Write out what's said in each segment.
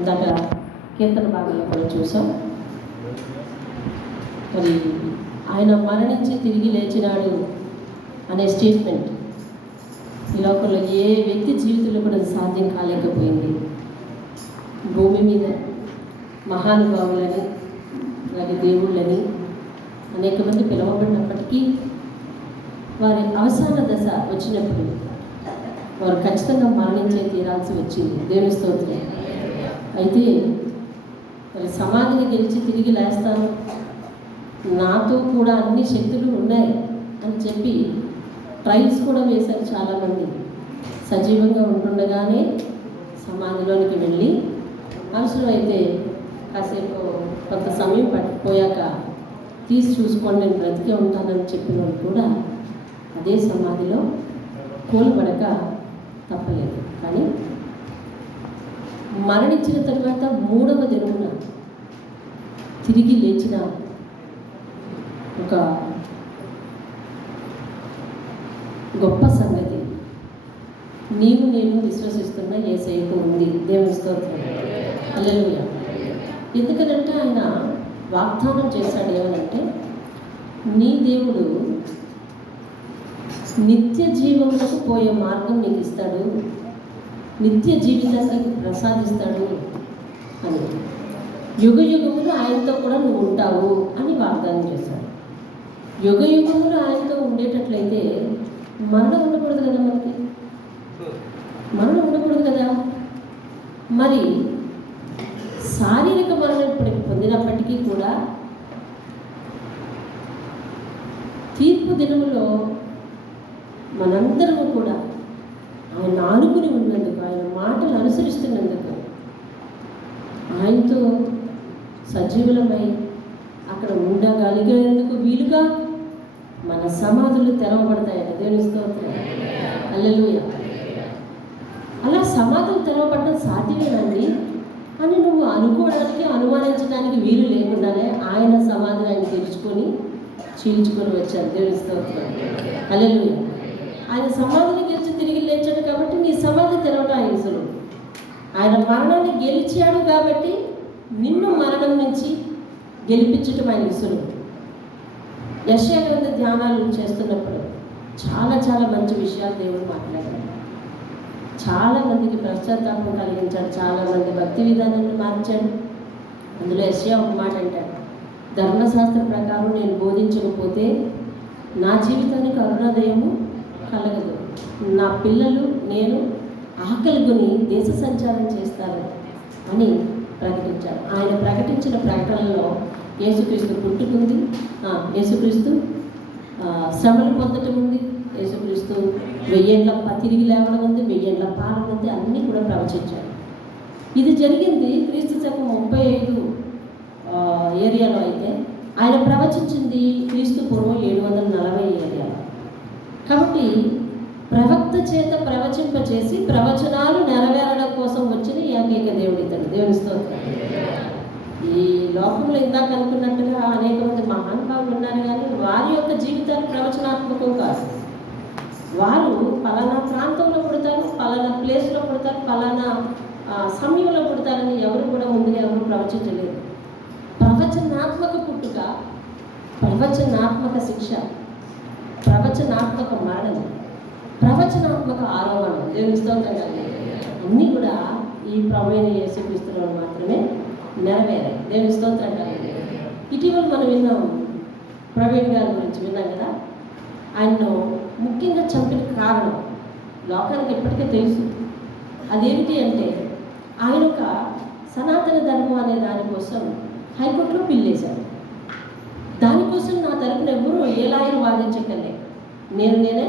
ఇందాక కీర్తన భాగంలో కూడా చూసాం. మరి ఆయన మరణించి తిరిగి లేచినాడు అనే స్టేట్మెంట్ ఈ లోకంలో ఏ వ్యక్తి జీవితంలో కూడా సాధ్యం కాలేకపోయింది. భూమి మీద మహానుభావులని అలాగే దేవుళ్ళని అనేక మంది పిలువబడినప్పటికీ వారి అవసాన దశ వచ్చినప్పుడు వారు ఖచ్చితంగా మరణించే తీరాల్సి వచ్చింది. దేవుని స్తోత్రం. అయితే మరి సమాధిని గెలిచి తిరిగి లేస్తాను, నాతో కూడా అన్ని శక్తులు ఉన్నాయి అని చెప్పి ట్రైల్స్ కూడా వేశారు చాలామంది. సజీవంగా ఉంటుండగానే సమాధిలోనికి వెళ్ళి అవసరమైతే కాసేపు కొంత సమయం పట్టిపోయాక తీసి చూసుకోండి నేను బ్రతికే ఉంటానని చెప్పిన వాళ్ళు కూడా అదే సమాధిలో కూలబడక తప్పలేదు. కానీ మరణించిన తర్వాత 3వ దినమున తిరిగి లేచిన ఒక గొప్ప సంగతి నీవు నేను విశ్వసిస్తున్న యేసయ్యకు ఉంది. దేవుని స్తోత్రం. హల్లెలూయా. ఎందుకనంటే ఆయన వాగ్దానం చేశాడు ఏమనంటే, నీ దేవుడు నిత్య జీవములకు పోయే మార్గం నీకు ఇస్తాడు, నిత్య జీవితానికి ప్రసాదిస్తాడు అని. యుగ యుగములు ఆయనతో కూడా నువ్వు ఉంటావు అని వాగ్దానం చేశాడు. యుగ యుగములు ఆయనతో ఉండేటట్లయితే మరణం ఉండకూడదు కదా, మరణం ఉండకూడదు కదా. మరి శారీరక మరణం ఇప్పటికి పొందినప్పటికీ కూడా తీర్పు దినములో మనందరము కూడా ఆయన ఆనుకుని ఉన్నందుకు, ఆయన మాటలు అనుసరిస్తున్నందుకు, ఆయనతో సజీవులమై అక్కడ ఉండగలిగేందుకు వీలుగా మన సమాధులు తెరవబడతాయట. దేవుని స్తోత్రం. హల్లెలూయా. అలా సమాధులు తెరవబడటం సాధ్యమేనండి అని నువ్వు అనుకోవడానికి, అనుమానించడానికి వీలు లేకుండానే ఆయన సమాధిని ఆయన తెరుచుకొని చీల్చుకొని వచ్చారు. దేవుని స్తోత్రం. హల్లెలూయా. ఆయన సమాధిని గెలిచి తిరిగి లేచాడు కాబట్టి నీ సమాధి తెరవడం ఆయన సులువు. ఆయన మరణాన్ని గెలిచాడు కాబట్టి నిన్ను మరణం నుంచి గెలిపించటం ఆయన సులువు. యెషయా గ్రంథ ధ్యానాలు చేస్తున్నప్పుడు చాలా చాలా మంచి విషయాలు దేవుడు మాట్లాడాడు. చాలా మందికి పశ్చాత్తాపం కలిగించాడు, చాలామంది భక్తి విధానాన్ని మార్చాడు. అందులో యెషయా ఒక మాట అంటాడు, ధర్మశాస్త్ర ప్రకారం నేను బోధించకపోతే నా జీవితానికి అరుణోదయము కలగదు, నా పిల్లలు నేను ఆకలిగొని దేశ సంచారం చేస్తారు అని ప్రకటించారు. ఆయన ప్రకటించిన ప్రకటనలో యేసుక్రీస్తు పుట్టుకుంది, యేసుక్రీస్తు శ్రమలు పొందటం ఉంది, యేసుక్రీస్తు 1000 ఏళ్ల తిరిగి లేవడం ఉంది, 1000 ఏళ్ల పాలన ఉంది, అన్నీ కూడా ప్రవచించారు. ఇది జరిగింది క్రీస్తు శకం 35 ఏరియాలో అయితే ఆయన ప్రవచించింది క్రీస్తు పూర్వం 740 ఏరియాలో. కాబట్టి ప్రవక్త చేత ప్రవచింపచేసి ప్రవచనాలు నెరవేరడం కోసం వచ్చిన ఏకైక దేవుడు ఇతడు. దేవుని స్తోత్రం. ఈ లోకంలో ఇందాక అనుకున్నట్టుగా అనేక మంది మహానుభావులు ఉన్నారు, కానీ వారి యొక్క జీవితాలు ప్రవచనాత్మకం కాదు. వారు పలానా ప్రాంతంలో పుడతారు, పలానా ప్లేస్లో పుడతారు, పలానా సమయంలో పుడతారని ఎవరు కూడా ముందుగా ఎవరు ప్రవచించలేదు. ప్రవచనాత్మక పుట్టుక, ప్రవచనాత్మక శిక్ష, ప్రవచనాత్మక మరణం, ప్రవచనాత్మక ఆరోహణం, దేవుని స్తోత్రం అన్నీ కూడా ఈ ప్రభువైన యేసుక్రీస్తులో మాత్రమే నెరవేరాయి. దేవుని స్తోత్రం. ఇటీవల మనం విన్నాం, ప్రవీణ్ గారి గురించి విన్నాం కదా. ఆయన్ను ముఖ్యంగా చంపిన కారణం లోకానికి ఎప్పటికే తెలుసు. అదేమిటి అంటే ఆయన ఒక సనాతన ధర్మం అనే దానికోసం హైకోర్టులో బిల్ వేశాడు. దానికోసం నా తరపున ఎవరు ఏ లాయర్ వాదించగలే, నేనే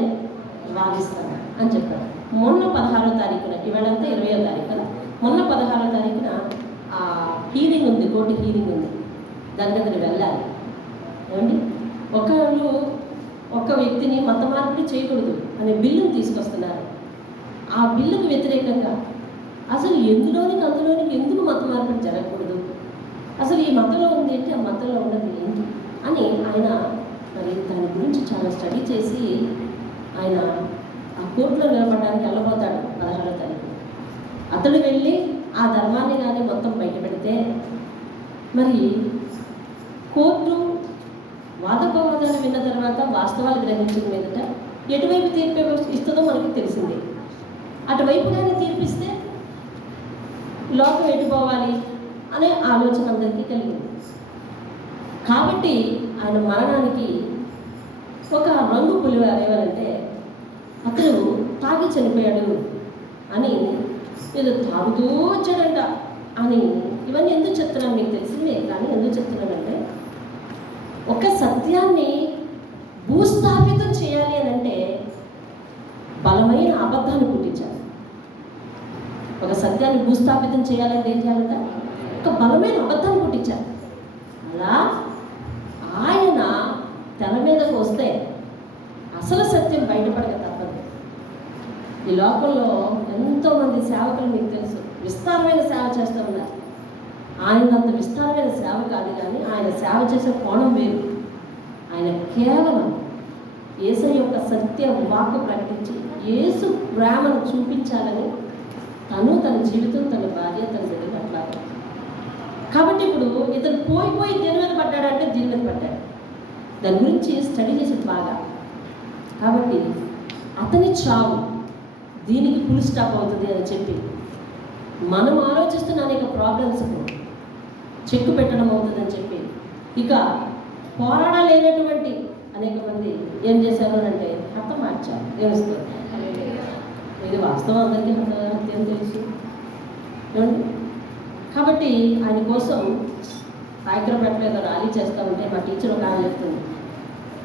వాదిస్తాను అని చెప్పాడు. మొన్న 16వ తారీఖున, ఇవాళంతా 20వ తారీఖున, మొన్న 16వ తారీఖున హీరింగ్ ఉంది, కోర్టు హీరింగ్ ఉంది. దాని దగ్గర వెళ్ళాలి. ఏమండి, ఒక వ్యక్తిని మత మార్పిడి చేయకూడదు అనే బిల్లును తీసుకొస్తున్నారు. ఆ బిల్లుకు వ్యతిరేకంగా అసలు అందులోనికి ఎందుకు మత మార్పిడి జరగకూడదు, అసలు ఈ మతంలో ఉంది అంటే ఆ మతంలో ఉన్నది ఏంటి అని ఆయన మరి దాని గురించి చాలా స్టడీ చేసి ఆయన ఆ కోర్టులో నిలబడడానికి వెళ్ళబోతాడు 16వ తారీఖు. అతడు వెళ్ళి ఆ ధర్మాన్ని కానీ మొత్తం మరి కోర్టు వాదోపవాదాలు విన్న తర్వాత వాస్తవాలు గ్రహించిన మీదట ఎటువైపు తీర్పు ఇస్తుందో మనకి తెలిసిందే. అటువైపుగానే తీర్పిస్తే లోకం ఎటుపోవాలి అనే ఆలోచన అందరికీ కలిగింది. కాబట్టి ఆయన మరణానికి ఒక రంగు పులివారు ఏమనంటే, అతను తాగి చనిపోయాడు అని, ఏదో తాగుతూ వచ్చాడంట అని. ఇవన్నీ ఎందుకు చెప్తున్నాను మీకు తెలిసిందే, కానీ ఎందుకు చెప్తున్నానంటే, ఒక సత్యాన్ని భూస్థాపితం చేయాలి అని అంటే బలమైన అబద్ధాన్ని పుట్టించాలి. ఒక సత్యాన్ని భూస్థాపితం చేయాలంటే ఏం చేయాలంట? ఒక బలమైన అబద్ధాన్ని పుట్టించాలి. అలా ఆయన తెర మీదకు వస్తే అసలు సత్యం బయటపడక తప్పదు. ఈ లోకంలో ఎంతోమంది సేవకులు మీకు తెలుసు, విస్తారమైన సేవ చేస్తూ ఉన్నారు. ఆయన అంత విస్తారమైన సేవ కాదు, కానీ ఆయన సేవ చేసే కోణం వేరు. ఆయన కేవలం యేసు యొక్క సత్య వాక్కు ప్రకటించి యేసు ప్రేమను చూపించాలని తన జీవితం, తన భార్య, తన బిడ్డలు అట్లా. కాబట్టి ఇప్పుడు ఇతను పోయి దీని మీద పడ్డాడంటే దీని మీద పడ్డాడు. దాని గురించి స్టడీ చేసేది బాగా. కాబట్టి అతని చావు దీనికి ఫుల్ స్టాప్ అవుతుంది అని చెప్పి మనం ఆలోచిస్తున్న అనేక ప్రాబ్లమ్స్కు చెక్కు పెట్టడం అవుతుందని చెప్పి ఇక పోరాడలేనటువంటి అనేక మంది ఏం చేశారు అంటే హతం మార్చారు. తెలుస్తుంది, ఇది వాస్తవం, అందరికీ హత్యం తెలుసు. కాబట్టి ఆయన కోసం హైదరాబాద్లో ఏదో ర్యాలీ చేస్తూ ఉంటే మా టీచర్ ఒక ఆమె చెప్తుంది,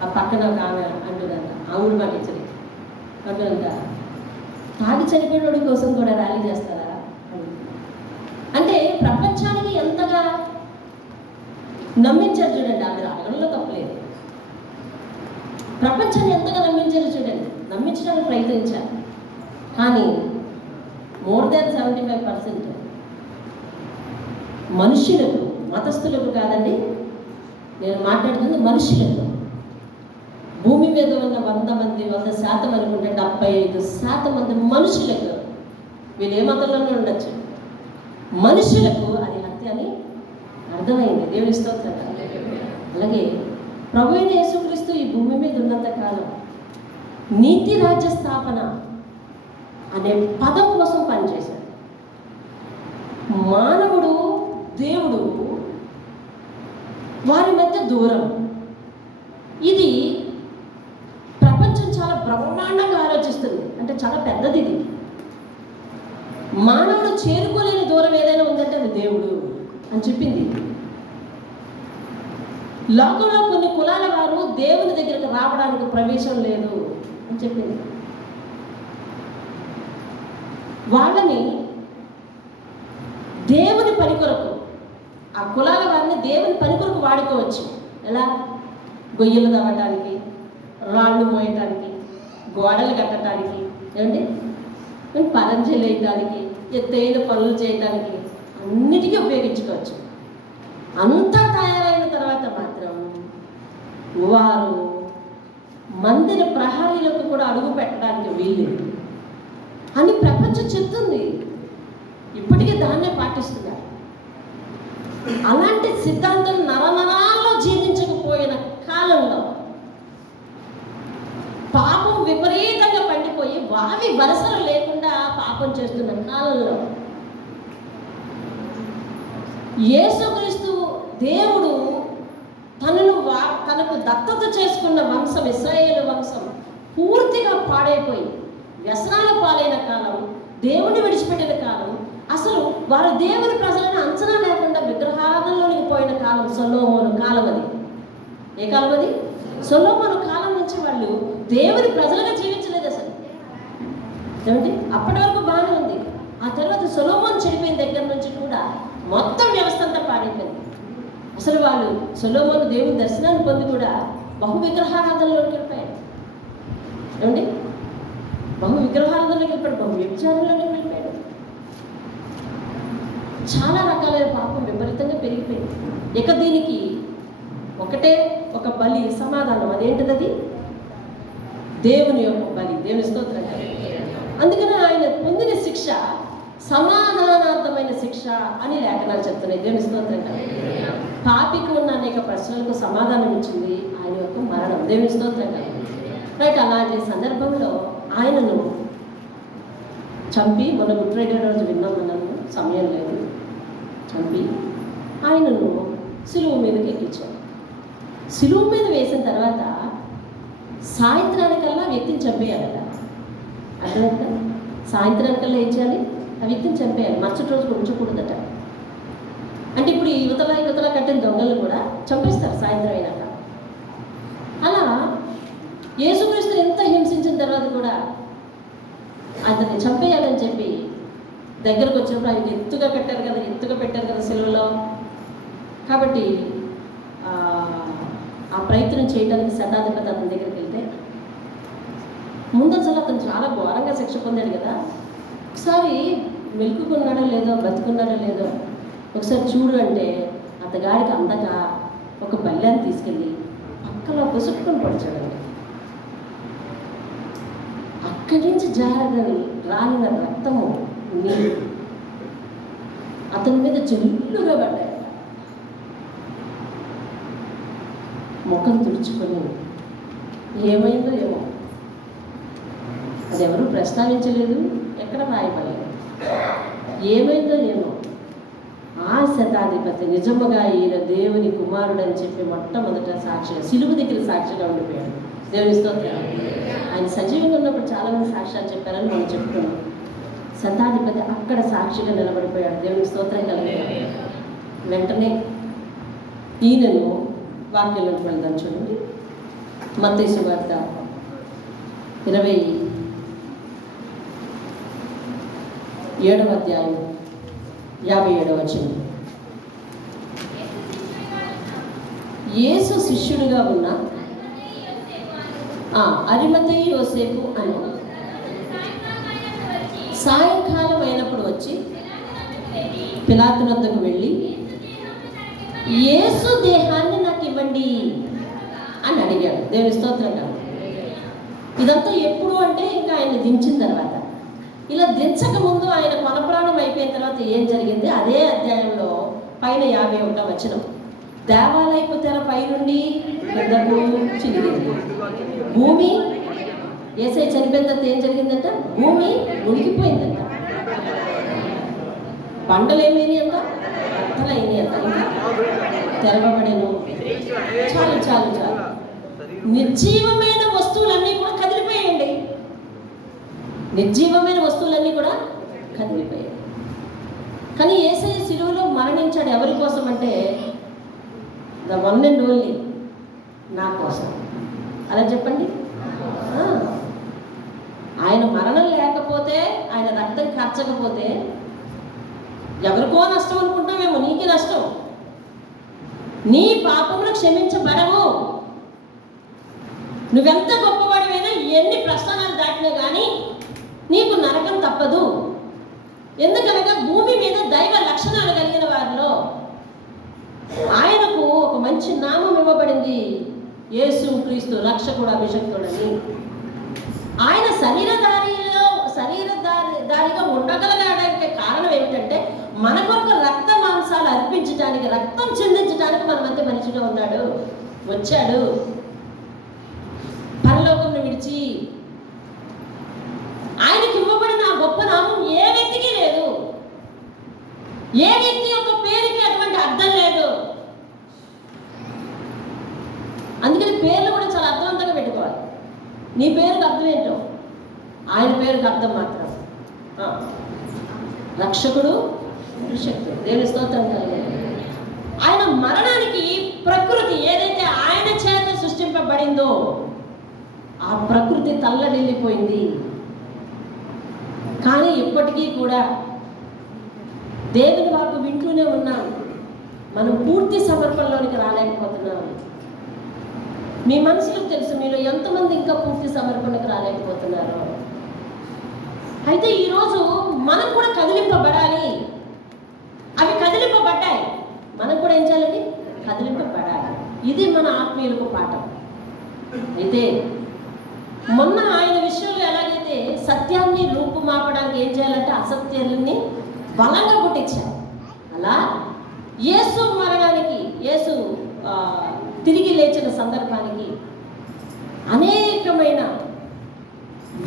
ఆ పక్కన ఒక ఆమె అంటుందంట, ఆమె మా టీచర్ అంటుందంట, తాగి చనిపోయినోడి కోసం కూడా ర్యాలీ చేస్తారా అంటే ప్రపంచానికి ఎంతగా నమ్మించారు చూడండి. ఆమె అడగడంలో తప్పలేదు. ప్రపంచాన్ని ఎంతగా నమ్మించారు చూడండి, నమ్మించడానికి ప్రయత్నించారు. కానీ మోర్ దాన్ 75% మనుషులకు, మతస్థులకు కాదండి నేను మాట్లాడుతుంది, మనుషులకు. భూమి మీద ఉన్న 100 మంది 100% అనుకుంటే 75% మంది మనుషులకు, వీళ్ళు ఏ మతంలోనే ఉండొచ్చు, మనుషులకు అది హత్య అని అర్థమైంది. దేవుని స్తోత్రం. అలాగే ప్రభువైన యేసుక్రీస్తు ఈ భూమి మీద ఉన్నంత కాలం నీతి రాజ్య స్థాపన అనే పదం కోసం పనిచేశాడు. మానవుడు దేవుడు వారి మధ్య దూరం. ఇది ప్రపంచం చాలా బ్రహ్మాండంగా ఆలోచిస్తుంది, అంటే చాలా పెద్దది. ఇది మానవుడు చేరుకోలేని దూరం ఏదైనా ఉందంటే అది దేవుడు అని చెప్పింది. లోకంలో కొన్ని కులాల వారు దేవుని దగ్గరకు రావడానికి ప్రవేశం లేదు అని చెప్పింది. వాళ్ళని దేవుని పని కొరకు, ఆ కులాల వారిని దేవుని పని కొరకు వాడుకోవచ్చు. ఎలా? గొయ్యలు తవ్వటానికి, రాళ్ళు మోయటానికి, గోడలు కట్టడానికి, ఏమండి పరంజలు వేయటానికి, ఎత్తైన పనులు చేయడానికి అన్నిటికీ ఉపయోగించుకోవచ్చు. అంతా తయారైన తర్వాత మాత్రం వారు మందిర ప్రహరీలకు కూడా అడుగు పెట్టడానికి వీల్లేదు అని ప్రపంచం చెప్తుంది. ఇప్పటికీ దాన్నే పాటిస్తున్నారు. అలాంటి సిద్ధాంతం నరనరాల్లో జీర్ణించకపోయిన కాలంలో, పాపం విపరీతంగా పండిపోయి వావి వరసలు లేకుండా పాపం చేస్తున్న కాలంలో యేసుక్రీస్తు దేవుడు తనకు దత్తత చేసుకున్న వంశం, ఇశ్రాయేలు వంశం పూర్తిగా పాడైపోయి వ్యసనాల పాలైన కాలం, దేవుని విడిచిపెట్టిన కాలం, అసలు వారు దేవుని ప్రజలను అంచనా లేకుండా విగ్రహారాధనలోనికి పోయిన కాలం సొలొమోను కాలం. అది ఏ కాలం? అది సొలొమోను కాలం నుంచి వాళ్ళు దేవుని ప్రజలుగా జీవించలేదు అసలు. ఏమిటి? అప్పటి వరకు బాగానే ఉంది. ఆ తర్వాత సొలొమోను చెడిపోయిన దగ్గర నుంచి కూడా మొత్తం వ్యవస్థ అంతా పాడైపోయింది. అసలు వాళ్ళు సొలొమోను దేవుని దర్శనాన్ని పొంది కూడా బహు విగ్రహారాధనలోకి వెళ్ళిపోయారు. ఏమండి? బహు విగ్రహారాధనలోకి వెళ్ళిపోయాడు, బహు వ్యభిచారంలోకి వెళ్ళిపోయాడు. చాలా రకాలైన పాపం విపరీతంగా పెరిగిపోయింది. ఇక దీనికి ఒకటే ఒక బలి సమాధానం. అదేంటిది? అది దేవుని యొక్క బలి. దేవుని స్తోత్రం. అందుకని ఆయన పొందిన శిక్ష సమాధానార్థమైన శిక్ష అని లేఖనాలు చెప్తున్నాయి. దేవుని స్తోత్రం కదా. పాపికి ఉన్న అనేక ప్రశ్నలకు సమాధానం ఇచ్చింది ఆయన యొక్క మరణం. దేవుని స్తోత్రం కదా. రైట్, అలాంటి సందర్భంలో ఆయనను చంపి, మొన్న గుడ్ ఫ్రైడే రోజు విన్నాం మనము, సమయం లేదు, చంపి ఆయనను సిలువ మీదకి ఎక్కించాం. సిలువ మీద వేసిన తర్వాత సాయంత్రానికల్లా వ్యక్తిని చంపేయాలట. అర్థమైందా? సాయంత్రానికల్లా ఏం చేయాలి? ఆ వ్యక్తిని చంపేయాలి, మరుసటి రోజు ఉంచకూడదట. అంటే ఇప్పుడు యువతల కట్టిన దొంగలు కూడా చంపేస్తారు సాయంత్రం అయినాక. అలా యేసుక్రీస్తుని ఎంత హింసించిన తర్వాత కూడా అతన్ని చంపేయాలని చెప్పి దగ్గరకు వచ్చినప్పుడు ఆయన ఎత్తుగా పెట్టారు కదా సిలువలో. కాబట్టి ఆ ప్రయత్నం చేయడానికి శతాధిపతి అతని దగ్గరికి వెళ్తే, ముందసలు అతను చాలా ఘోరంగా శిక్ష పొందాడు కదా, ఒకసారి మెలుకున్నాడో లేదో, బ్రతుకున్నాడో లేదో ఒకసారి చూడు అంటే అతగాడికి అందక ఒక బల్యాన్ని తీసుకెళ్ళి పక్కలో పొసుక్కుని పడిచాడండి. అక్కడి నుంచి రాలిన రక్తము, నీళ్ళు అతని మీద చెల్లుగా పడ్డాయి. ముఖం తుడుచుకొని ఏమైందో ఏమో, అది ఎవరు ప్రస్తావించలేదు, ఎక్కడ రాయబడలేదు. ఏమైందో ఏమో ఆ శతాధిపతి నిజముగా ఈయన దేవుని కుమారుడు అని చెప్పి మొట్టమొదట సాక్షిగా, సిలువ దగ్గర సాక్షిగా ఉండిపోయాడు. దేవుని స్తోత్రం. ఆయన సజీవంగా ఉన్నప్పుడు చాలామంది సాక్ష్యాలు చెప్పారని మనం చెప్తున్నాం. శతాధిపతి అక్కడ సాక్షిగా నిలబడిపోయాడు. దేవుని స్తోత్రం కలిగాడు. వెంటనే ఈయనను వాక్యంలోకి వెళ్దాం. చూడండి, మత్తయి సువార్త 27వ అధ్యాయం 57వ వచనం. యేసు శిష్యుడిగా ఉన్న అరిమతయి యోసేపు అని సాయంకాలం అయినప్పుడు వచ్చి పిలాతు వద్దకు వెళ్ళి, యేసు దేహాన్ని నాకు ఇవ్వండి అని అడిగాడు. దేవుని స్తోత్రం కాదు. ఇదంతా ఎప్పుడు అంటే ఇంకా ఆయన దించిన తర్వాత. ఇలా దించక ముందు ఆయన కొనప్రాణం అయిపోయిన తర్వాత ఏం జరిగింది? అదే అధ్యాయంలో పైన 51వ వచనం, దేవాలయపు తెర పై నుండి కిందకు చిరిగింది, భూమి, యేసయ్య చనిపోయిన తర్వాత ఏం జరిగిందంట? భూమి ఉనికిపోయిందంట, బండలు ఏమైనాయి అంట, బట్టలు అయినాయి అంట, ఇంకా తెరవబడేను. చాలు నిర్జీవమైన వస్తువులన్నీ కూడా కదిలిపోయాయండి. నిర్జీవమైన వస్తువులన్నీ కూడా కదిలిపోయాయి. కానీ యేసయ్య సిలువలో మరణించాడు ఎవరి కోసం అంటే, ద వన్ అండ్ ఓన్లీ, నా కోసం. అలా చెప్పండి. ఆయన మరణం లేకపోతే, ఆయన రక్తం కార్చకపోతే ఎవరికో నష్టం అనుకుంటామేమో, నీకే నష్టం. నీ పాపములు క్షమించబడవు. నువ్వెంత గొప్పవాడివైనా, ఎన్ని ప్రస్థానాలు దాటినా కానీ నీకు నరకం తప్పదు. ఎందుకనగా భూమి మీద దైవ లక్షణాలు కలిగిన వారిలో ఆయనకు ఒక మంచి నామం ఇవ్వబడింది, యేసు క్రీస్తు రక్షకుడు, అభిషక్తుడని. ఆయన శరీరధారిగా ఉండగలగడానికి కారణం ఏమిటంటే, మన కొరకు రక్త మాంసాలు అర్పించడానికి, రక్తం చెందించడానికి మన మధ్య మనిషిగా ఉన్నాడు, వచ్చాడు. పరలోకంను విడిచి ఆయనకి ఇవ్వబడిన ఆ గొప్ప నామం ఏ వ్యక్తికి లేదు. ఏ వ్యక్తి యొక్క పేరుకి అటువంటి అర్థం లేదు. అందుకని పేర్లు కూడా చాలా అర్థవంతంగా పెట్టుకోవాలి. నీ పేరుకి అర్థం ఏంటో, ఆయన పేరుకి అర్థం మాత్రం రక్షకుడు, అభిషక్తుడు. దేవుని స్తోత్రం కలిగాడు. ఆయన మరణానికి ప్రకృతి ఏదైతే ఆయన చేత సృష్టింపబడిందో ఆ ప్రకృతి తల్లడిల్లిపోయింది. కానీ ఇప్పటికీ కూడా దేవుని వాక్కు వింటూనే ఉన్నాం, మనం పూర్తి సమర్పణలోనికి రాలేకపోతున్నాం. మీ మనసులకు తెలుసు మీలో ఎంతమంది ఇంకా పూర్తి సమర్పణకు రాలేకపోతున్నారో. అయితే ఈరోజు మనం కూడా కదిలింపబడాలి. అవి కదిలింపబడ్డాయి, మనం కూడా ఏం చేయాలండి? కదిలింపబడాలి. ఇది మన ఆత్మీయులకు పాఠం. అయితే మొన్న ఆయన విషయంలో ఎలాగైతే అయితే సత్యాన్ని రూపుమాపడానికి ఏం చేయాలంటే అసత్యాలని బలంగా పుట్టించారు. అలా యేసు మరణానికి, యేసు తిరిగి లేచిన సందర్భానికి అనేకమైన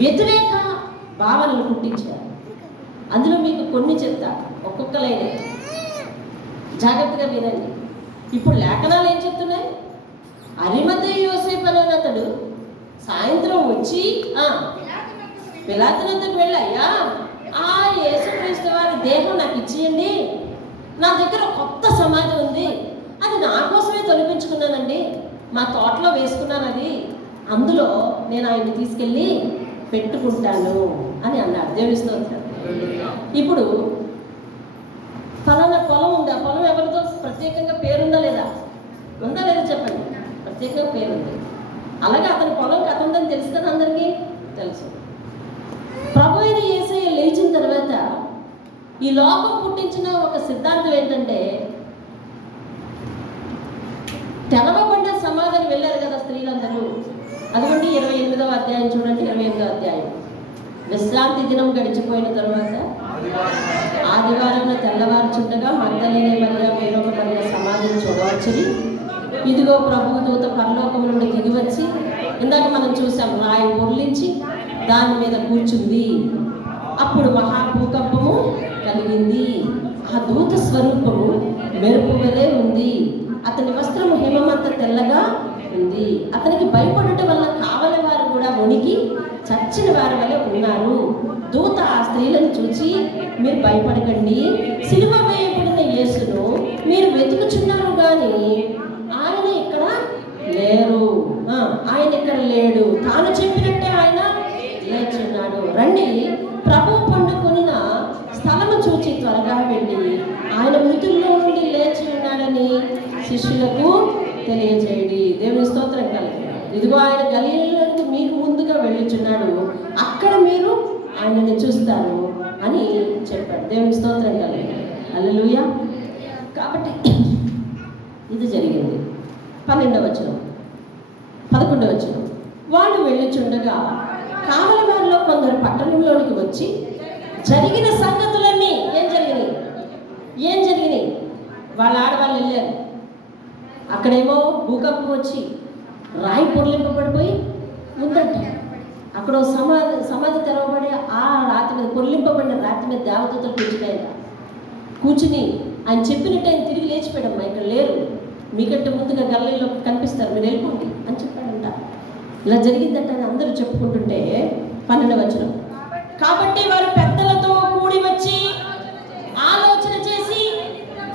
వ్యతిరేక భావనలు పుట్టించారు. అందులో మీకు కొన్ని చెప్తా, ఒక్కొక్క లైన్ జాగ్రత్తగా వినండి. ఇప్పుడు లేఖనాలు ఏం చెప్తున్నాయి? అరిమతయి యోసేపు అనే అతడు సాయంత్రం వచ్చి పిలాతునందుకు వెళ్ళి, అయ్యా ఆ యేసుక్రీస్తు వారి దేహం నాకు ఇచ్చేయండి, నా దగ్గర కొత్త సమాధి ఉంది, అది నా కోసమే తొలిపించుకున్నానండి, మా తోటలో వేసుకున్నాను, అది అందులో నేను ఆయన్ని తీసుకెళ్ళి పెట్టుకుంటాను అని అన్నాడు. దేవుని స్తోత్రం. ఇప్పుడు ఫలానా పొలం ఉంది, ఆ పొలం ఎవరితో ప్రత్యేకంగా పేరుందా లేదా? ఉందా లేదా చెప్పండి. ప్రత్యేకంగా పేరుంది. అలాగే అతని పొలం అతనిదని తెలుసు కదా, అందరికీ తెలుసు. ప్రభు అయిన యేసయ్య లేచిన తర్వాత ఈ లోకం పుట్టించిన ఒక సిద్ధాంతం ఏంటంటే, తెరవబడ్డ సమాధిని వెళ్ళారు కదా స్త్రీలందరూ. అదిగోండి 28వ అధ్యాయం చూడండి, 28వ అధ్యాయం. విశ్రాంతి దినం గడిచిపోయిన తర్వాత ఆదివారం తెల్లవారుచుండగా మగ్దలేనే మరియ, వేరొక మరియ సమాధిని చూడవచ్చని, ఇదిగో ప్రభువు దూత పరలోకము నుండి దిగివచ్చి, ఇందాక మనం చూసాం, రాయి పొర్లించి దాని మీద కూర్చుంది. అప్పుడు మహాభూకంపము కలిగింది. ఆ దూత స్వరూపము మెరుపు వలె ఉంది. అతని వస్త్రము హిమమంత తెల్లగా ఉంది. అతనికి భయపడటం వల్ల కావలి వారు కూడా వణికి చచ్చిన వారి వల్ల ఉన్నారు. దూత ఆ స్త్రీలను చూచి, మీరు భయపడకండి, సిలువ వేయబడిన యేసును మీరు వెతుకుచున్నారు, కానీ ఆయన ఇక్కడ లేరు, ఆయన ఇక్కడ లేడు, తాను చెప్పినట్టే ఆయన లేచున్నాడు. రండి, ప్రభు పండుకొనిన స్థలము చూచి త్వరగా వెళ్ళి ఆయన మృతుల్లో నుండి లేచి ఉన్నాడని శిష్యులకు తెలియజేయండి. దేవుని స్తోత్రం కలిగి. ఇదిగో ఆయన గలిలయకు మీకు ముందుగా వెళ్ళుచున్నాడు, అక్కడ మీరు ఆయనని చూస్తారు అని చెప్పాడు. దేవుని స్తోత్రం కలిగి. హల్లెలూయా. కాబట్టి ఇది జరిగింది. 12వ వచనం, 11వ వచనం. వాళ్ళు వెళ్ళుచుండగా కావలి వారిలో కొందరు పట్టణంలోనికి వచ్చి జరిగిన సంగతులన్నీ ఏం జరిగినాయి వాళ్ళ ఆడవాళ్ళు వెళ్ళారు. అక్కడేమో భూకంపం వచ్చి రాయి పొర్లింపబడిపోయి ఉందంట. అక్కడ సమాధి తెరవబడి ఆ రాతి మీద, పొర్లింపబడిన రాతి మీద దేవదూతలు కూర్చుని ఆయన చెప్పినట్టు ఆయన తిరిగి లేచిపోయాడమ్మా, ఇక్కడ లేరు, మీకంటే ముందుగా గల్లీలో కనిపిస్తారు, మీరు వెళ్ళిపోండి అని చెప్పాడంట. ఇలా జరిగిందంట అని అందరూ చెప్పుకుంటుంటే 12వ వచనం. కాబట్టి వారు పెద్దలతో కూడి వచ్చి ఆలోచన చేసి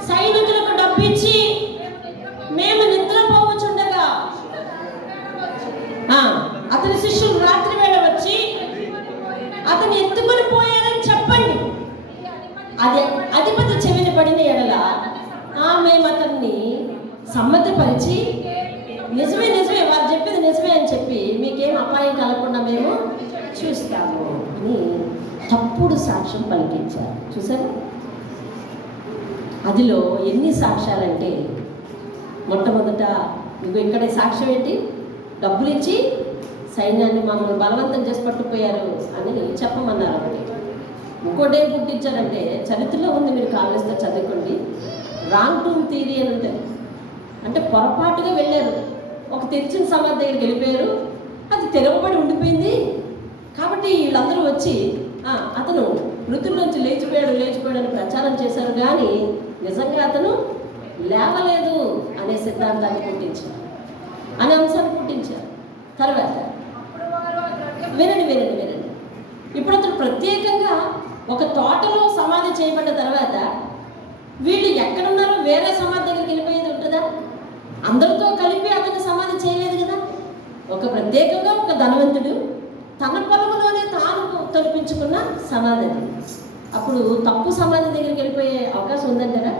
సైనికులకు డబ్బిచ్చి, మేము నిద్రపోవచుండగా అతని శిష్యులు రాత్రి వేళ వచ్చి అతన్ని ఎత్తుకొని పోయారని చెప్పండి. అధిపతి చెవిని పడిన ఎడల మేము అతన్ని సమ్మతిపరిచి, నిజమే వారు చెప్పింది నిజమే అని చెప్పి మీకేం అపాయం కలగకుండా మేము చూస్తాము అని తప్పుడు సాక్ష్యం పలికించారు. చూసారు? అదిలో ఎన్ని సాక్ష్యాలంటే, మొట్టమొదట ఇక్కడ సాక్ష్యం ఏంటి? డబ్బులు ఇచ్చి సైన్యాన్ని మమ్మల్ని బలవంతం చేసి పట్టుకుపోయారు అని చెప్పమన్నారు ఒకటి. ఇంకోటి ఏం పుట్టించారంటే, చరిత్రలో ఉంది, మీరు కావాల్సిన చదువుకోండి, రాంగ్ టూమ్ థియరీ అని ఉంటుంది. అంటే పొరపాటుగా వెళ్ళారు, ఒక తెరిచిన సమాధి దగ్గరికి వెళ్ళిపోయారు, అది తెరవబడి ఉండిపోయింది. కాబట్టి వీళ్ళందరూ వచ్చి అతను మృతుల్లోంచి లేచిపోయాడు అని ప్రచారం చేశారు, కానీ నిజంగా అతను లేవలేదు అనే సిద్ధాంతాన్ని పుట్టించారు, అనే అంశాన్ని పుట్టించారు. తర్వాత వినండి. ఇప్పుడు అతను ప్రత్యేకంగా ఒక తోటలో సమాధి చేయబడ్డ తర్వాత వీళ్ళు ఎక్కడున్నారో వేరే సమాధి దగ్గరికి వెళ్ళిపోయేది ఉంటుందా? అందరితో కలిపి అతను సమాధి చేయలేదు కదా. ఒక ప్రత్యేకంగా ఒక ధనవంతుడు తన పొలంలోనే తాను తొలిపించుకున్న సమాధి. అప్పుడు తప్పు సమాధి దగ్గరికి వెళ్ళిపోయే అవకాశం ఉందంటారా?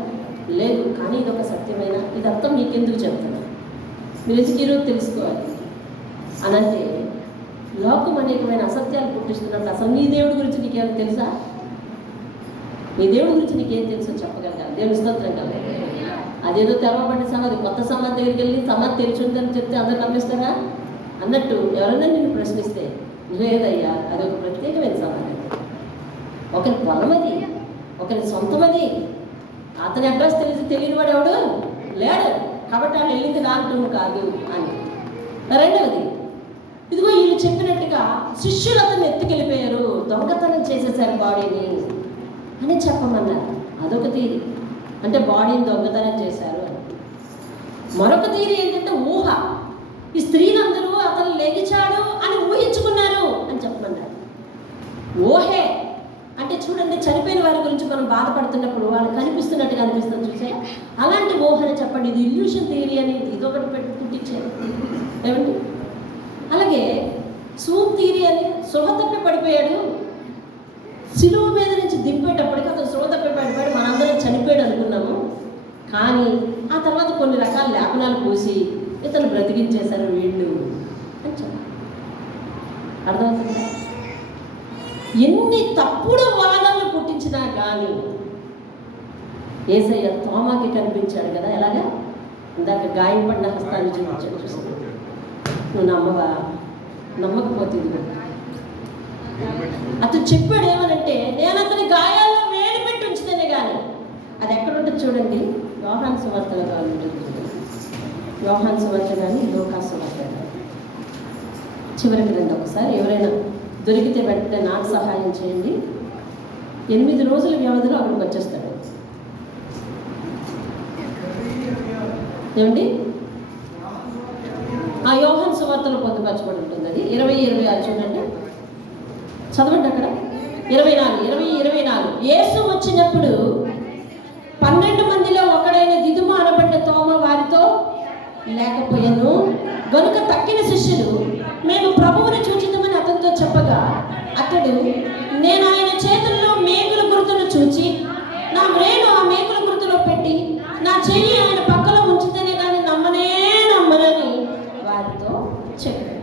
లేదు. కానీ ఇది ఒక సత్యమైన, ఇదంతా మీకెందుకు చెప్తున్నా, మీరు ఎందుకు ఈరోజు తెలుసుకోవాలి అని అంటే, లోకం అనేకమైన అసత్యాలు పుట్టిస్తున్నప్పుడు అసలు నీ దేవుడి గురించి నీకేమైనా తెలుసా? నీ దేవుడి గురించి నీకేం తెలుసో చెప్పగలగాలి. దేవుని స్తోత్రం కలగాలి. అదేదో తెరవబడ్డ సమాధి, కొత్త సమాధి దగ్గరికి వెళ్ళి సమాధి తెరిచి ఉందని చెప్తే అందరు నమ్మిస్తారా? అన్నట్టు ఎవరైనా నిన్ను ప్రశ్నిస్తే లేదయ్యా, అది ఒక ప్రత్యేకమైన సమాధానం. ఒకరి పొలమది, ఒకరి సొంతమది. అతని అడ్రస్ తెలియని వాడు ఎవడు లేడు, కాబట్టి వాళ్ళు వెళ్ళింది రావటం కాదు అని. రెండవది, ఇదిగో వీళ్ళు చెప్పినట్టుగా శిష్యులు అతన్ని ఎత్తుకెళ్ళిపోయారు, దొంగతనం చేసేసారు బాడీని అని చెప్పమన్నారు. అదొక తీరి, అంటే బాడీని దొంగతనం చేశారు అని. మరొక తీరి ఏంటంటే ఊహ, ఈ స్త్రీలందరూ అతను లెగిచాడు అని ఊహించుకున్నారు అని చెప్పమన్నారు. ఊహే అంటే చూడండి, చనిపోయిన వారి గురించి మనం బాధపడుతున్నప్పుడు వాళ్ళు కనిపిస్తున్నట్టుగా అనిపిస్తుంది చూసే, అలాంటి ఊహని చెప్పండి. ఇది ఇల్యూషన్ థియరీ అని ఇదొకటి పుట్టించారు ఏమండి. అలాగే సూప్ థియరీ అని, సృహ తప్పి పడిపోయాడు, సిలువ మీద నుంచి దింపేటప్పటికి అతను సృహ తప్పి పడిపోయాడు, మనందరం చనిపోయాడు అనుకున్నాము. కానీ ఆ తర్వాత కొన్ని రకాల లేపనాలు పూసి ఇతను బ్రతికించేశారు వీళ్ళు అని చెప్పారు. అర్థమవుతుందా? ఎన్ని తప్పుడు వాదనలు పుట్టించినా కానీ యేసయ్య తోమాకి కనిపించాడు కదా. ఎలాగా? ఇందాక గాయపడిన హస్తాన్ని చూపించాడు. చూస్తాను, నువ్వు నమ్మవా? నమ్మకపోతే అతను చెప్పాడు ఏమనంటే, నేను అతని గాయాల్లో వేలు పెట్టి ఉంచుతానే కానీ. అది ఎక్కడ ఉంటుంది చూడండి, యోహాను సువార్తలో కానీ ఉంటుంది. యోహాను సువార్త కానీ లూకా సువార్త కానీ చివరికి రండి ఒకసారి. ఎవరైనా దొరికితే వెంటనే నాకు సహాయం చేయండి. 8 రోజుల వ్యవధిలో అక్కడికి వచ్చేస్తాడు. ఏమండి? ఆ యోహాను సువార్తలో పొందుపరచబడి ఉంటుంది. అది 20-26 చూడండి, చదవండి అక్కడ. 24 యేసు వచ్చినప్పుడు 12 మందిలో ఒకడైన దిదుమ అనబడిన తోమ వారితో లేకపోయాను గనుక తక్కిన శిష్యులు మేము ప్రభువుని చూచిద్దామని అతనితో చెప్పగా, అతడు నేను ఆయన చేతుల్లో మేకుల గుర్తును చూచి నా వ్రేణు ఆ మేకుల గుర్తులో పెట్టి నా చెయ్యి ఆయన పక్కలో ఉంచితేనే కానీ నమ్మనని వారితో చెప్పాడు.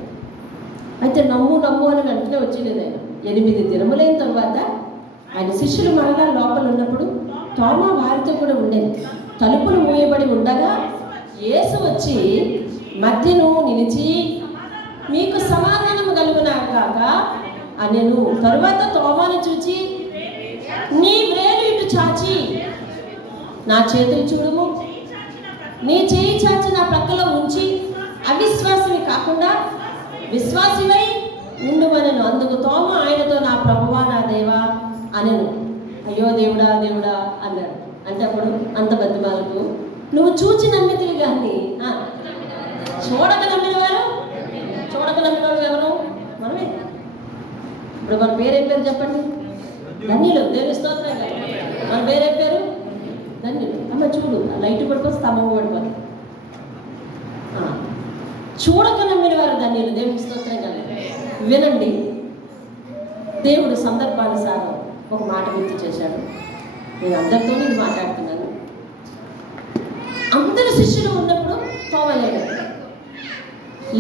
అయితే నమ్ము అని వెంటనే వచ్చేలేదు ఆయన. 8 దినములైన తర్వాత ఆయన శిష్యులు మరలా లోపల ఉన్నప్పుడు తోమా వారితో కూడా ఉండేది. తలుపులు మూయబడి ఉండగా యేసు వచ్చి మధ్యను నిలిచి మీకు సమాధానం కలుగునాగాక అనెను. తరువాత తోమాను చూచి నీ వ్రేలు ఇటు చాచి నా చేతులు చూడుము, నీ చేయి చాచి నా పక్కలో ఉంచి అవిశ్వాసివి కాకుండా విశ్వాసివై ఉండుమనెను. అందుకు తోమ ఆయనతో నా ప్రభువా నా దేవా అనెను. అయ్యో దేవుడా దేవుడా అన్నాడు. అంటే అప్పుడు అంత బతిమాలకు నువ్వు చూచి నమ్మితివి కానీ చూడక నమ్మిన వారు ఎవరు? మనమే. ఇప్పుడు మన పేరేం పేరు చెప్పండి? ధన్యులు. దేవుని స్తోత్రం కదా. మన పేరేం పేరు? ధన్యులు. అమ్మ చూడు, లైట్ పడిపోతే స్తంభం పడిపోతుంది. చూడక నమ్మిన వారు ధన్యులు. దేవుని స్తోత్రం కదా. వినండి, దేవుడు సందర్భానుసారం ఒక మాట గుర్తు చేశాడు. నేను అందరితో ఇది మాట్లాడుతున్నాను. అందరు శిష్యులు ఉన్నప్పుడు తోమ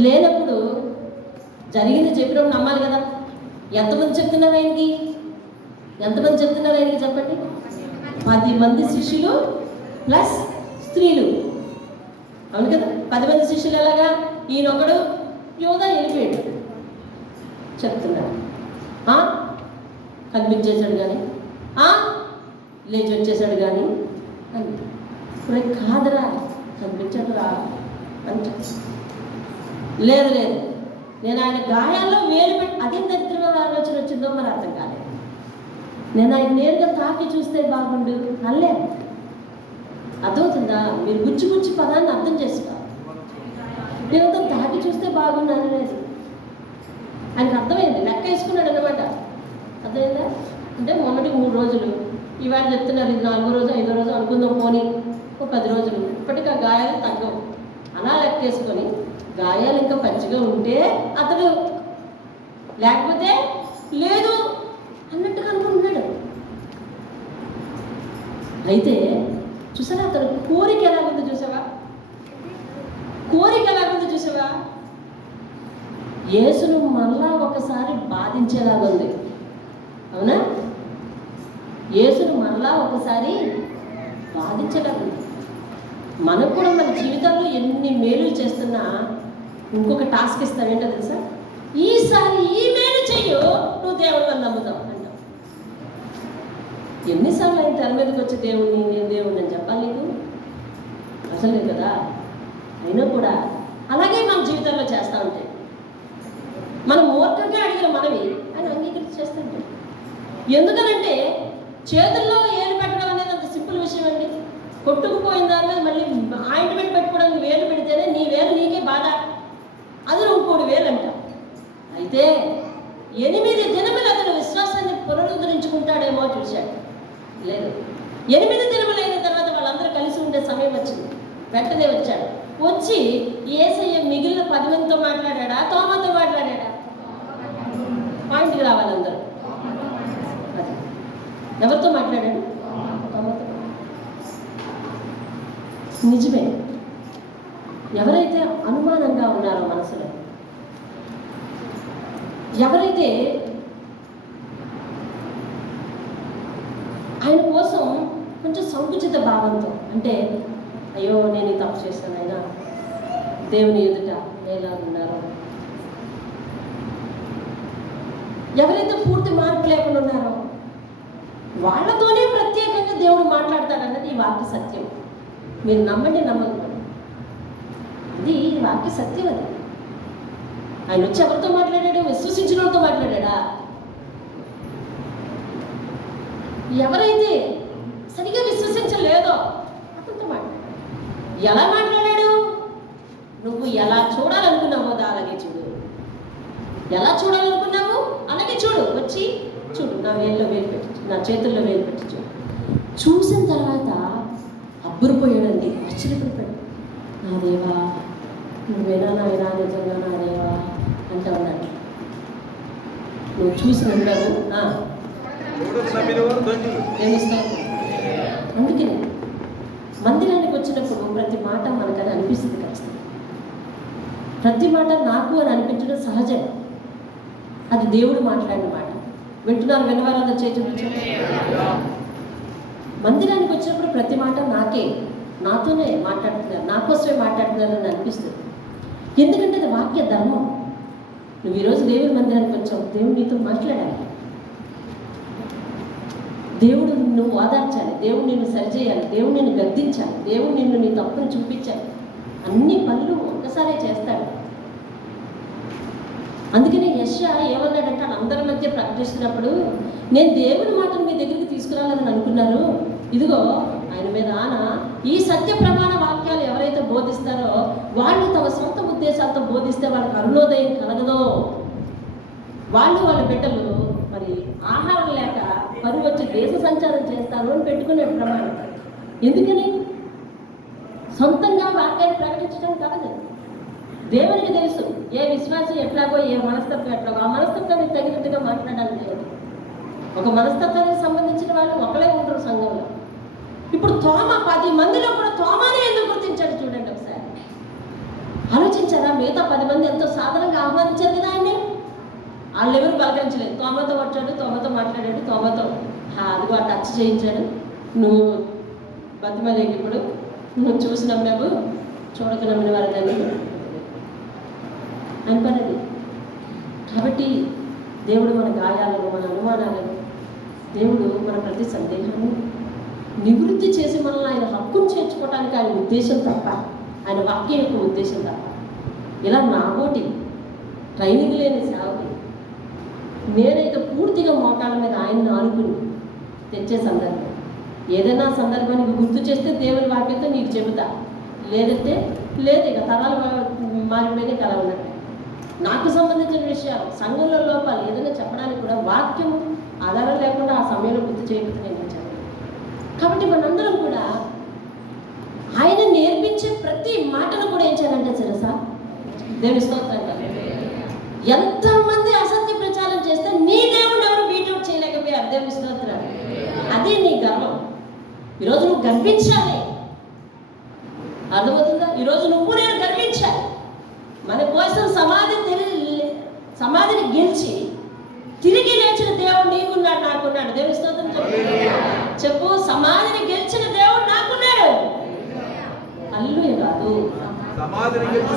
లేనప్పుడు జరిగింది చెప్పినప్పుడు నమ్మాలి కదా. ఎంతమంది చెప్తున్నారు ఆయనకి? చెప్పండి. 10 మంది శిష్యులు ప్లస్ స్త్రీలు. అవును కదా, 10 మంది శిష్యులు. ఎలాగా? ఈయనొకడు యోధా వెళ్ళిపోయాడు చెప్తున్నాడు. కనిపించేశాడు కానీ లేచి వచ్చేసాడు కానీ అని కాదురా, కనిపించాడు రా అంటే లేదు నేను ఆయన గాయాల్లో వేలు పెట్టి, అదేం దరిద్రమైన ఆలోచన వచ్చిందో మరి అర్థం కాలేదు. నేను ఆయన నేరుగా తాకి చూస్తే బాగుండు అల్లే. అర్థమవుతుందా? మీరు గుచ్చి పదాన్ని అర్థం చేసుకోవాలి. నేను తాకి చూస్తే బాగుండు అనలేదు. ఆయనకు అర్థమైంది, లెక్క వేసుకున్నాడు అనమాట. అర్థమైందా? అంటే మొన్నటికి 3 రోజులు, ఇవాళ చెప్తున్నారు ఇది 4వ రోజు 5వ రోజు అనుకుందాం, పోనీ ఒక 10 రోజులు. ఇప్పటికీ ఆ గాయాలు తగ్గవు. అలా లెక్కేసుకొని గాయాలు ఇంకా పచ్చిగా ఉంటే అతడు, లేకపోతే లేదు అన్నట్టుగా అనుకుంటున్నాడు. అయితే చూసారా, అతను కోరిక ఎలాగుందో చూసావా? యేసును మళ్ళా ఒకసారి బాధించేలాగుంది. అవునా? యేసును మళ్ళా ఒకసారి బాధించేలాగుంది. మనకు కూడా మన జీవితంలో ఎన్ని మేలు చేస్తున్నా ఇంకొక టాస్క్ ఇస్తామేంటో తెలుసా? ఈసారి ఈ మేలు చెయ్యు, నువ్వు దేవుడు అని నమ్ముతావు అంటావు. ఎన్నిసార్లు ఆయన తెర మీదకి వచ్చి దేవుడిని నేను దేవుడిని అని చెప్పాలి నీకు? అసలు లేదు కదా. అయినా కూడా అలాగే మన జీవితంలో చేస్తూ ఉంటాయి. మనం మూర్ఖంగా అడిగిన మనవి ఆయన అంగీకరించి చేస్తుంటే. ఎందుకనంటే చేతుల్లో ఏలు పెట్టడం అనేది అంత సింపుల్ విషయం అండి. కొట్టుకుపోయిన దాని మీద మళ్ళీ ఆయింట్మెంట్ పెట్టుకోవడానికి వేలు పెడితేనే నీ వేలు నీకే బాధ, అది నువ్వు 3 వేలు అంటావు. అయితే 8 దినములు అతను విశ్వాసాన్ని పునరుద్ధరించుకుంటాడేమో చూశాడు. లేదు, 8 దినములు అయిన తర్వాత వాళ్ళందరూ కలిసి ఉండే సమయం వచ్చింది. వెంటనే వచ్చాడు. వచ్చి యేసయ్య మిగిలిన 10 మందితో మాట్లాడా, తోమాతో మాట్లాడా? పాయింట్కి రావాలి అందరూ. అది ఎవరితో మాట్లాడాడు? తోమాతో. నిజమే, ఎవరైతే అనుమానంగా ఉన్నారో మనసులో, ఎవరైతే ఆయన కోసం కొంచెం సంకుచిత భావంతో, అంటే అయ్యో నేను ఈ తప్పు చేశాను అయినా దేవుని ఎదుట ఎలా ఉన్నారో, ఎవరైతే పూర్తి మార్పు లేకుండా ఉన్నారో వాళ్ళతోనే ప్రత్యేకంగా దేవుడు మాట్లాడతాడన్నది ఈ వాక్య సత్యం. మీరు నమ్మండి నమ్మకపోండి, అది ఈ వాక్య సత్యం. అది ఆయన వచ్చి ఎవరితో మాట్లాడాడు? విశ్వసించిన వాళ్ళతో మాట్లాడా? ఎవరైతే సరిగా విశ్వసించలేదో అతనితో మాట్లాడాడు. ఎలా మాట్లాడాడు? నువ్వు ఎలా చూడాలనుకున్నావో అలాగే చూడు, ఎలా చూడాలనుకున్నావు అలాగే చూడు, వచ్చి చూడు, నా వేల్లో వేలు పెట్టి, నా చేతుల్లో వేలు పెట్టి చూడు. చూసిన తర్వాత అబ్బురిపోయాడండి, ఆశ్చర్యపడిపోయాడు. నా దేవా నువ్వేనా నాయనా, నిజంగా నా దేవా అంటా ఉన్నాడు. నువ్వు చూసి నమ్మావు, ఏమిస్తావు? అందుకని మందిరానికి వచ్చినప్పుడు ప్రతి మాట మనకని అనిపిస్తుంది ఖచ్చితంగా. ప్రతి మాట నాకు అని అనిపించడం సహజం. అది దేవుడు మాట్లాడిన మాట. వింటున్నారు? వినవారందరూ చేతులు. మందిరానికి వచ్చినప్పుడు ప్రతి మాట నాకే, నాతోనే మాట్లాడుతున్నారు, నా కోసమే మాట్లాడుతున్నారు అని అనిపిస్తుంది. ఎందుకంటే అది వాక్య ధర్మం. నువ్వు ఈరోజు దేవుడి మందిరానికి వచ్చావు, దేవుడు నీతో మాట్లాడాలి, దేవుడు నువ్వు ఓదార్చాలి, దేవుడు నిన్ను సరిచేయాలి, దేవుడు నిన్ను గద్దించాలి, దేవుడు నిన్ను నీ తప్పును చూపించాలి. అన్ని పనులు ఒక్కసారే చేస్తాడు. అందుకని యెషయా ఏమన్నాడంటే, అందరి మధ్య ప్రకటిస్తున్నప్పుడు, నేను దేవుని మాటను మీ దగ్గరికి తీసుకురావాలని అనుకున్నారు, ఇదిగో ఆయన మీద ఈ సత్య ప్రమాణ వాక్యాలు ఎవరైతే బోధిస్తారో వాళ్ళు తమ సొంత ఉద్దేశాలతో బోధిస్తే వాళ్ళకి అరుణోదయం కలగదో, వాళ్ళు వాళ్ళ బిడ్డలు మరి ఆహారం లేక పరువు వచ్చి దేశ సంచారం చేస్తారు అని పెట్టుకునే ప్రమాణం. ఎందుకని? సొంతంగా వాక్యాన్ని ప్రకటించడం కాదు. దేవునికి తెలుసు ఏ విశ్వాసం ఎట్లాగో, ఏ మనస్తత్వం ఎట్లాగో, ఆ మనస్తత్వానికి తగినట్టుగా మాట్లాడాలి దేవుడు. ఒక మనస్తత్వానికి సంబంధించిన వాళ్ళు ఒకలే ఉంటారు సంఘంలో. ఇప్పుడు తోమ 10 మందిలో కూడా తోమాని ఎందుకు గుర్తించాడు చూడండి ఒకసారి. ఆలోచించారా? మిగతా 10 మంది ఎంతో సాధారణంగా ఆహ్వానించారు కదా ఆయన్ని. వాళ్ళు ఎవరు పలకరించలేదు. తోమతో వచ్చాడు, తోమతో మాట్లాడాడు, తోమతో అదిగో టచ్ చేయించాడు. నువ్వు బతిమలేకి ఇప్పుడు నువ్వు చూసి నమ్మావు, చూడక నమ్మిన వారిని అనిపనది. కాబట్టి దేవుడు మన గాయాలను, మన అనుమానాలను, దేవుడు మన ప్రతి సందేహాన్ని నివృత్తి చేసి మనల్ని ఆయన హక్కును చేర్చుకోవడానికి ఆయన ఉద్దేశం తప్ప, ఆయన వాక్యం యొక్క ఉద్దేశం తప్ప, ఇలా నాబోటి ట్రైనింగ్ లేని సేవకి నేనైతే పూర్తిగా మోకాళ్ళ మీద ఆయన్ని ఆనుకుని తెచ్చే సందర్భం. ఏదైనా సందర్భానికి గుర్తు చేస్తే దేవుని వాక్యంతో నీకు చెబుతా, లేదంటే లేదు. ఇక తరాలు మారిపోయినా కల ఉన్నట్టు. నాకు సంబంధించిన విషయాలు, సంఘంలో లోపాలు ఏదైనా చెప్పడానికి కూడా వాక్యం ఆధారం లేకుండా ఆ సమయంలో గుర్తు చేయకపోతే నేను చెప్పాను. కాబట్టి మనందరం కూడా ఆయన నేర్పించే ప్రతి మాటను కూడా ఏం చేయాలంటే తెలుసా? దేవుని స్తోత్రం. ఎంతమంది అసత్య ప్రచారం చేస్తే నీ దేవుడు ఎవరు బీటౌట్ చేయలేకపోయారు. దేవుని స్తోత్రం. అదే నీ గర్వం. ఈరోజు నువ్వు గర్వించాలి, అర్థమవుతుందా? ఈరోజు నువ్వు నేను గర్వించాలి. మన కోసం సమాధిని గెలిచి తిరిగి లేచిన దేవుడు నీకున్నాడు, నాకున్నాడు. దేవుని స్తోత్రం చెప్పు. సమాధిని గెలిచిన దేవుడు నాకున్నాడు. అల్లు కాదు,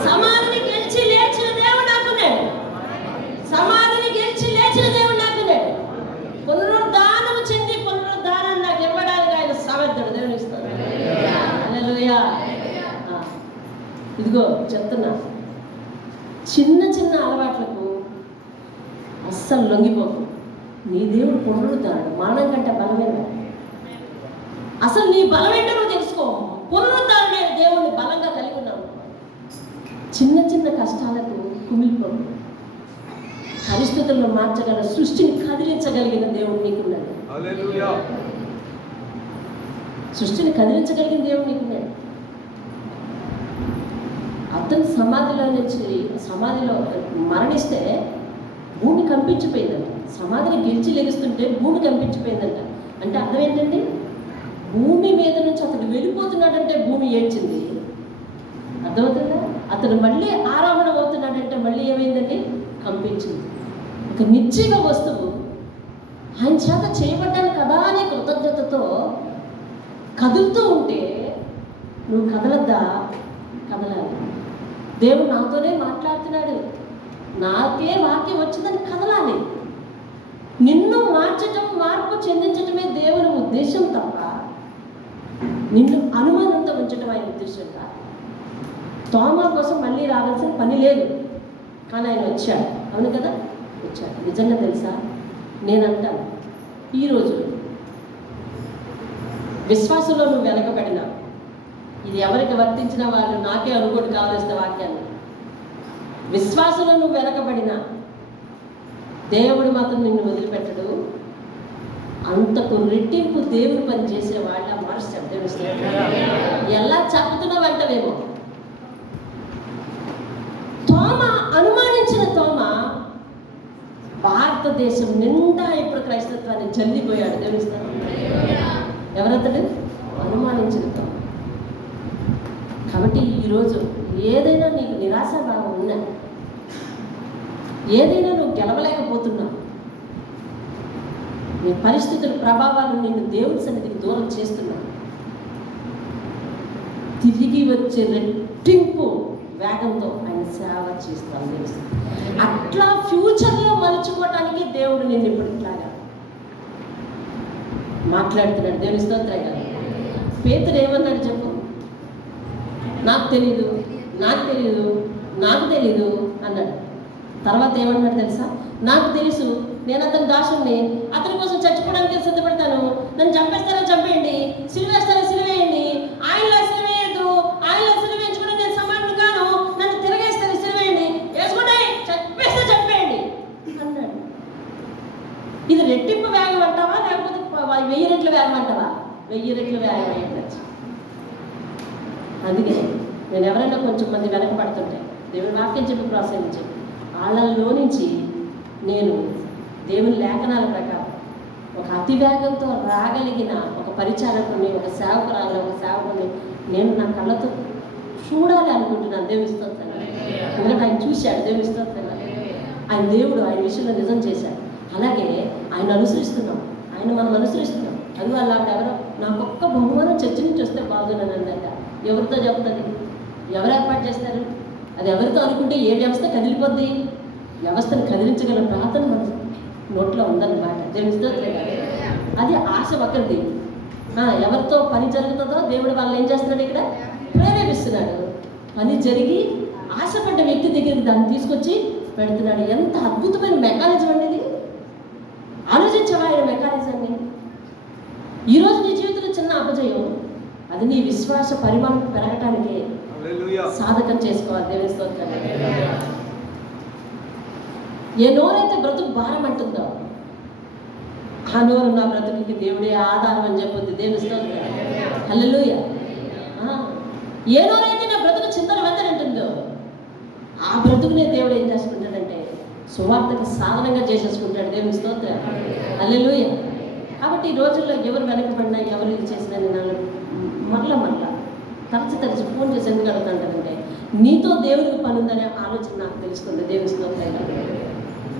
సమాధిని గెలిచి లేచిన దేవుడు నాకున్నాడు. హల్లెలూయా. ఇదిగో చెప్తున్నా, చిన్న చిన్న అలవాట్లకు అస్సలు లొంగిపోకు. నీ దేవుడు పునరుద్ధారుడు, మరణం కంటే బలమైన. అసలు నీ బలం ఏంటో నువ్వు తెలుసుకో. పునరుద్ధారుడే దేవుడిని బలంగా కలిగి ఉన్నావు. చిన్న చిన్న కష్టాలకు కుమిలిపోకు. పరిస్థితులను మార్చగల, సృష్టిని కదిలించగలిగిన దేవుడు నీకున్నాడు. సృష్టిని కదిలించగలిగిన దేవుడు నీకున్నాడు. అతను సమాధిలో మరణిస్తే భూమి కంపించిపోయిందంట. సమాధిని గెలిచి లెగుస్తుంటే భూమి కంపించిపోయిందంట. అంటే అర్థం ఏంటండి? భూమి మీద నుంచి అతడు వెళ్ళిపోతున్నాడంటే భూమి ఏడ్చింది. అర్థమవుతుందా? అతడు మళ్ళీ ఆరోహణ అవుతున్నాడంటే మళ్ళీ ఏమైందండి? కంపించింది. ఒక నిశ్చయ వస్తువు ఆయన చేత చేయబడ్డాను కదా అనే కృతజ్ఞతతో కదులుతూ ఉంటే నువ్వు కదలద్దా? కదలాలి. దేవుడు నాతోనే మాట్లాడుతున్నాడు, నాకే వాక్యం వచ్చిందని కదలాలి. నిన్ను మార్చటం, మార్పు చెందించటమే దేవుని ఉద్దేశం తప్ప నిన్ను అనుమానంతో ఉంచటం ఆయన ఉద్దేశం కాదు. తోమా కోసం మళ్ళీ రావాల్సిన పని లేదు, కానీ ఆయన వచ్చాడు. అవును కదా, వచ్చాడు. నిజంగా తెలుసా, నేనంటాను ఈరోజు విశ్వాసంలో నువ్వు వెనకబడినా, ఇది ఎవరికి వర్తించిన వాళ్ళు నాకే అనుకోటి కావలసిన వాక్యాన్ని, విశ్వాసంలో నువ్వు వెనకబడినా దేవుడు మాత్రం నిన్ను వదిలిపెట్టడు. అంతకు రెట్టింపు దేవుడు పని చేసే వాళ్ళ మారుస్తాడు. ఎలా చెప్తున్నావు అంటవేమో. తోమ అనుమానించిన తోమ భారతదేశం నిండా ఇప్పుడు క్రైస్తత్వాన్ని చల్లిపోయాడు. దేవునిస్తాను. ఎవరతడు? అనుమానించిన తోమ. కాబట్టి ఈరోజు ఏదైనా నీకు నిరాశాభావం ఉన్నా, ఏదైనా నువ్వు గెలవలేకపోతున్నా, నీ పరిస్థితుల ప్రభావాలు నిన్ను దేవుని సన్నిధికి దూరం చేస్తున్నా, తిరిగి వచ్చే రెట్టింపు వేగంతో ఆయన సేవ చేస్తాను తెలుసు. అట్లా ఫ్యూచర్లో మలుచుకోవటానికి దేవుడు నిన్ను ఇప్పటిలాగా మాట్లాడుతున్నాడు. దేవుని స్తోత్రం కదా. పేతురు ఏమన్నాడు చెప్పు? నాకు తెలీదు అన్నాడు. తర్వాత ఏమన్నాడు తెలుసా? నాకు తెలుసు, నేను అతని దాసుని, అతని కోసం చచ్చిపోవడానికి సిద్ధపడతాను. నన్ను చంపేస్తారా చంపేయండి, సిలువేస్తారా సిలువేయండి, ఆయనలా సిలువేయద్దు, ఆయనలా సిలువేయించుకుంటే నేను సమానం కాను, నన్ను తిరగేస్తాను సిలువేయండి, వేసుకుంటే చంపేస్తే చంపేయండి అన్నాడు. ఇది రెట్టింపు వేగం అంటావా, లేకపోతే 1000 రెట్ల వేగం అంటావా? 1000 రెట్ల వేగం అయ్యచ్చు. అందుకే నేను ఎవరైనా కొంచెం మంది వెనకబడుతుంటే దేవుని వాక్యం చెప్పి ప్రోత్సహించాను. వాళ్ళలో నుంచి నేను దేవుని లేఖనాల ప్రకారం ఒక అతి వేగంతో రాగలిగిన ఒక పరిచారకుని, ఒక సేవకుని నేను నా కళ్ళతో చూడాలి అనుకుంటున్నాను. దేవుని స్తోత్రం. ఎందుకంటే ఆయన చూశాడు. దేవుని స్తోత్రం. ఆయన దేవుడు ఆయన విషయంలో నిజం చేశాడు. అలాగే ఆయన అనుసరిస్తున్నాం, మనం అనుసరిస్తున్నాం. అది వాళ్ళు ఎవరో నాకొక్క బహుమానం చర్చ నుంచి వస్తే బాగున్నానంట. ఎవరితో చెప్తుంది? ఎవరు ఏర్పాటు చేస్తారు? అది ఎవరితో అనుకుంటే ఏ వ్యవస్థ కదిలిపోద్ది? వ్యవస్థను కదిలించగల ప్రార్థన మన నోట్లో ఉందన్నమాట. దేవునితో అది ఆశ ఒకరిది. ఎవరితో పని జరుగుతుందో దేవుడు వాళ్ళు ఏం చేస్తున్నాడు? ఇక్కడ ప్రేరేపిస్తున్నాడు. పని జరిగి ఆశపడ్డ వ్యక్తి దగ్గరికి దాన్ని తీసుకొచ్చి పెడుతున్నాడు. ఎంత అద్భుతమైన మెకానిజం అనేది! ఆలోచించవా ఆయన మెకానిజాన్ని? ఈరోజు నీ జీవితంలో చిన్న అపజయం, అది నీ విశ్వాస పరిమాణం పెరగటానికి సాధకం చేసుకోవాలి. దేవుని స్తోత్రం. ఏ నోరైతే బ్రతుకు భారం అంటుందో ఆ నోరు నా బ్రతుకుకి దేవుడే ఆధారం అని చెప్పొద్దు. దేవుని స్తోత్రం. హల్లెలూయా. ఏ నోరైతే నా బ్రతుకు చింతన వెంటనే అంటుందో ఆ బ్రతుకునే దేవుడు ఏం చేసుకుంటాడంటే సువార్తకు సాధనంగా చేసేసుకుంటాడు. దేవుని స్తోత్రం. హల్లెలూయా. కాబట్టి ఈ రోజుల్లో ఎవరు వెనకబడినా, ఎవరు ఇది చేసినా నేను మరలా తరచు ఫోన్ చేసి ఎందుకు అడుగుతుంటానంటే నీతో దేవుడికి పని ఉందనే ఆలోచన నాకు తెలుసుకుంది. దేవుని స్తోత్రం.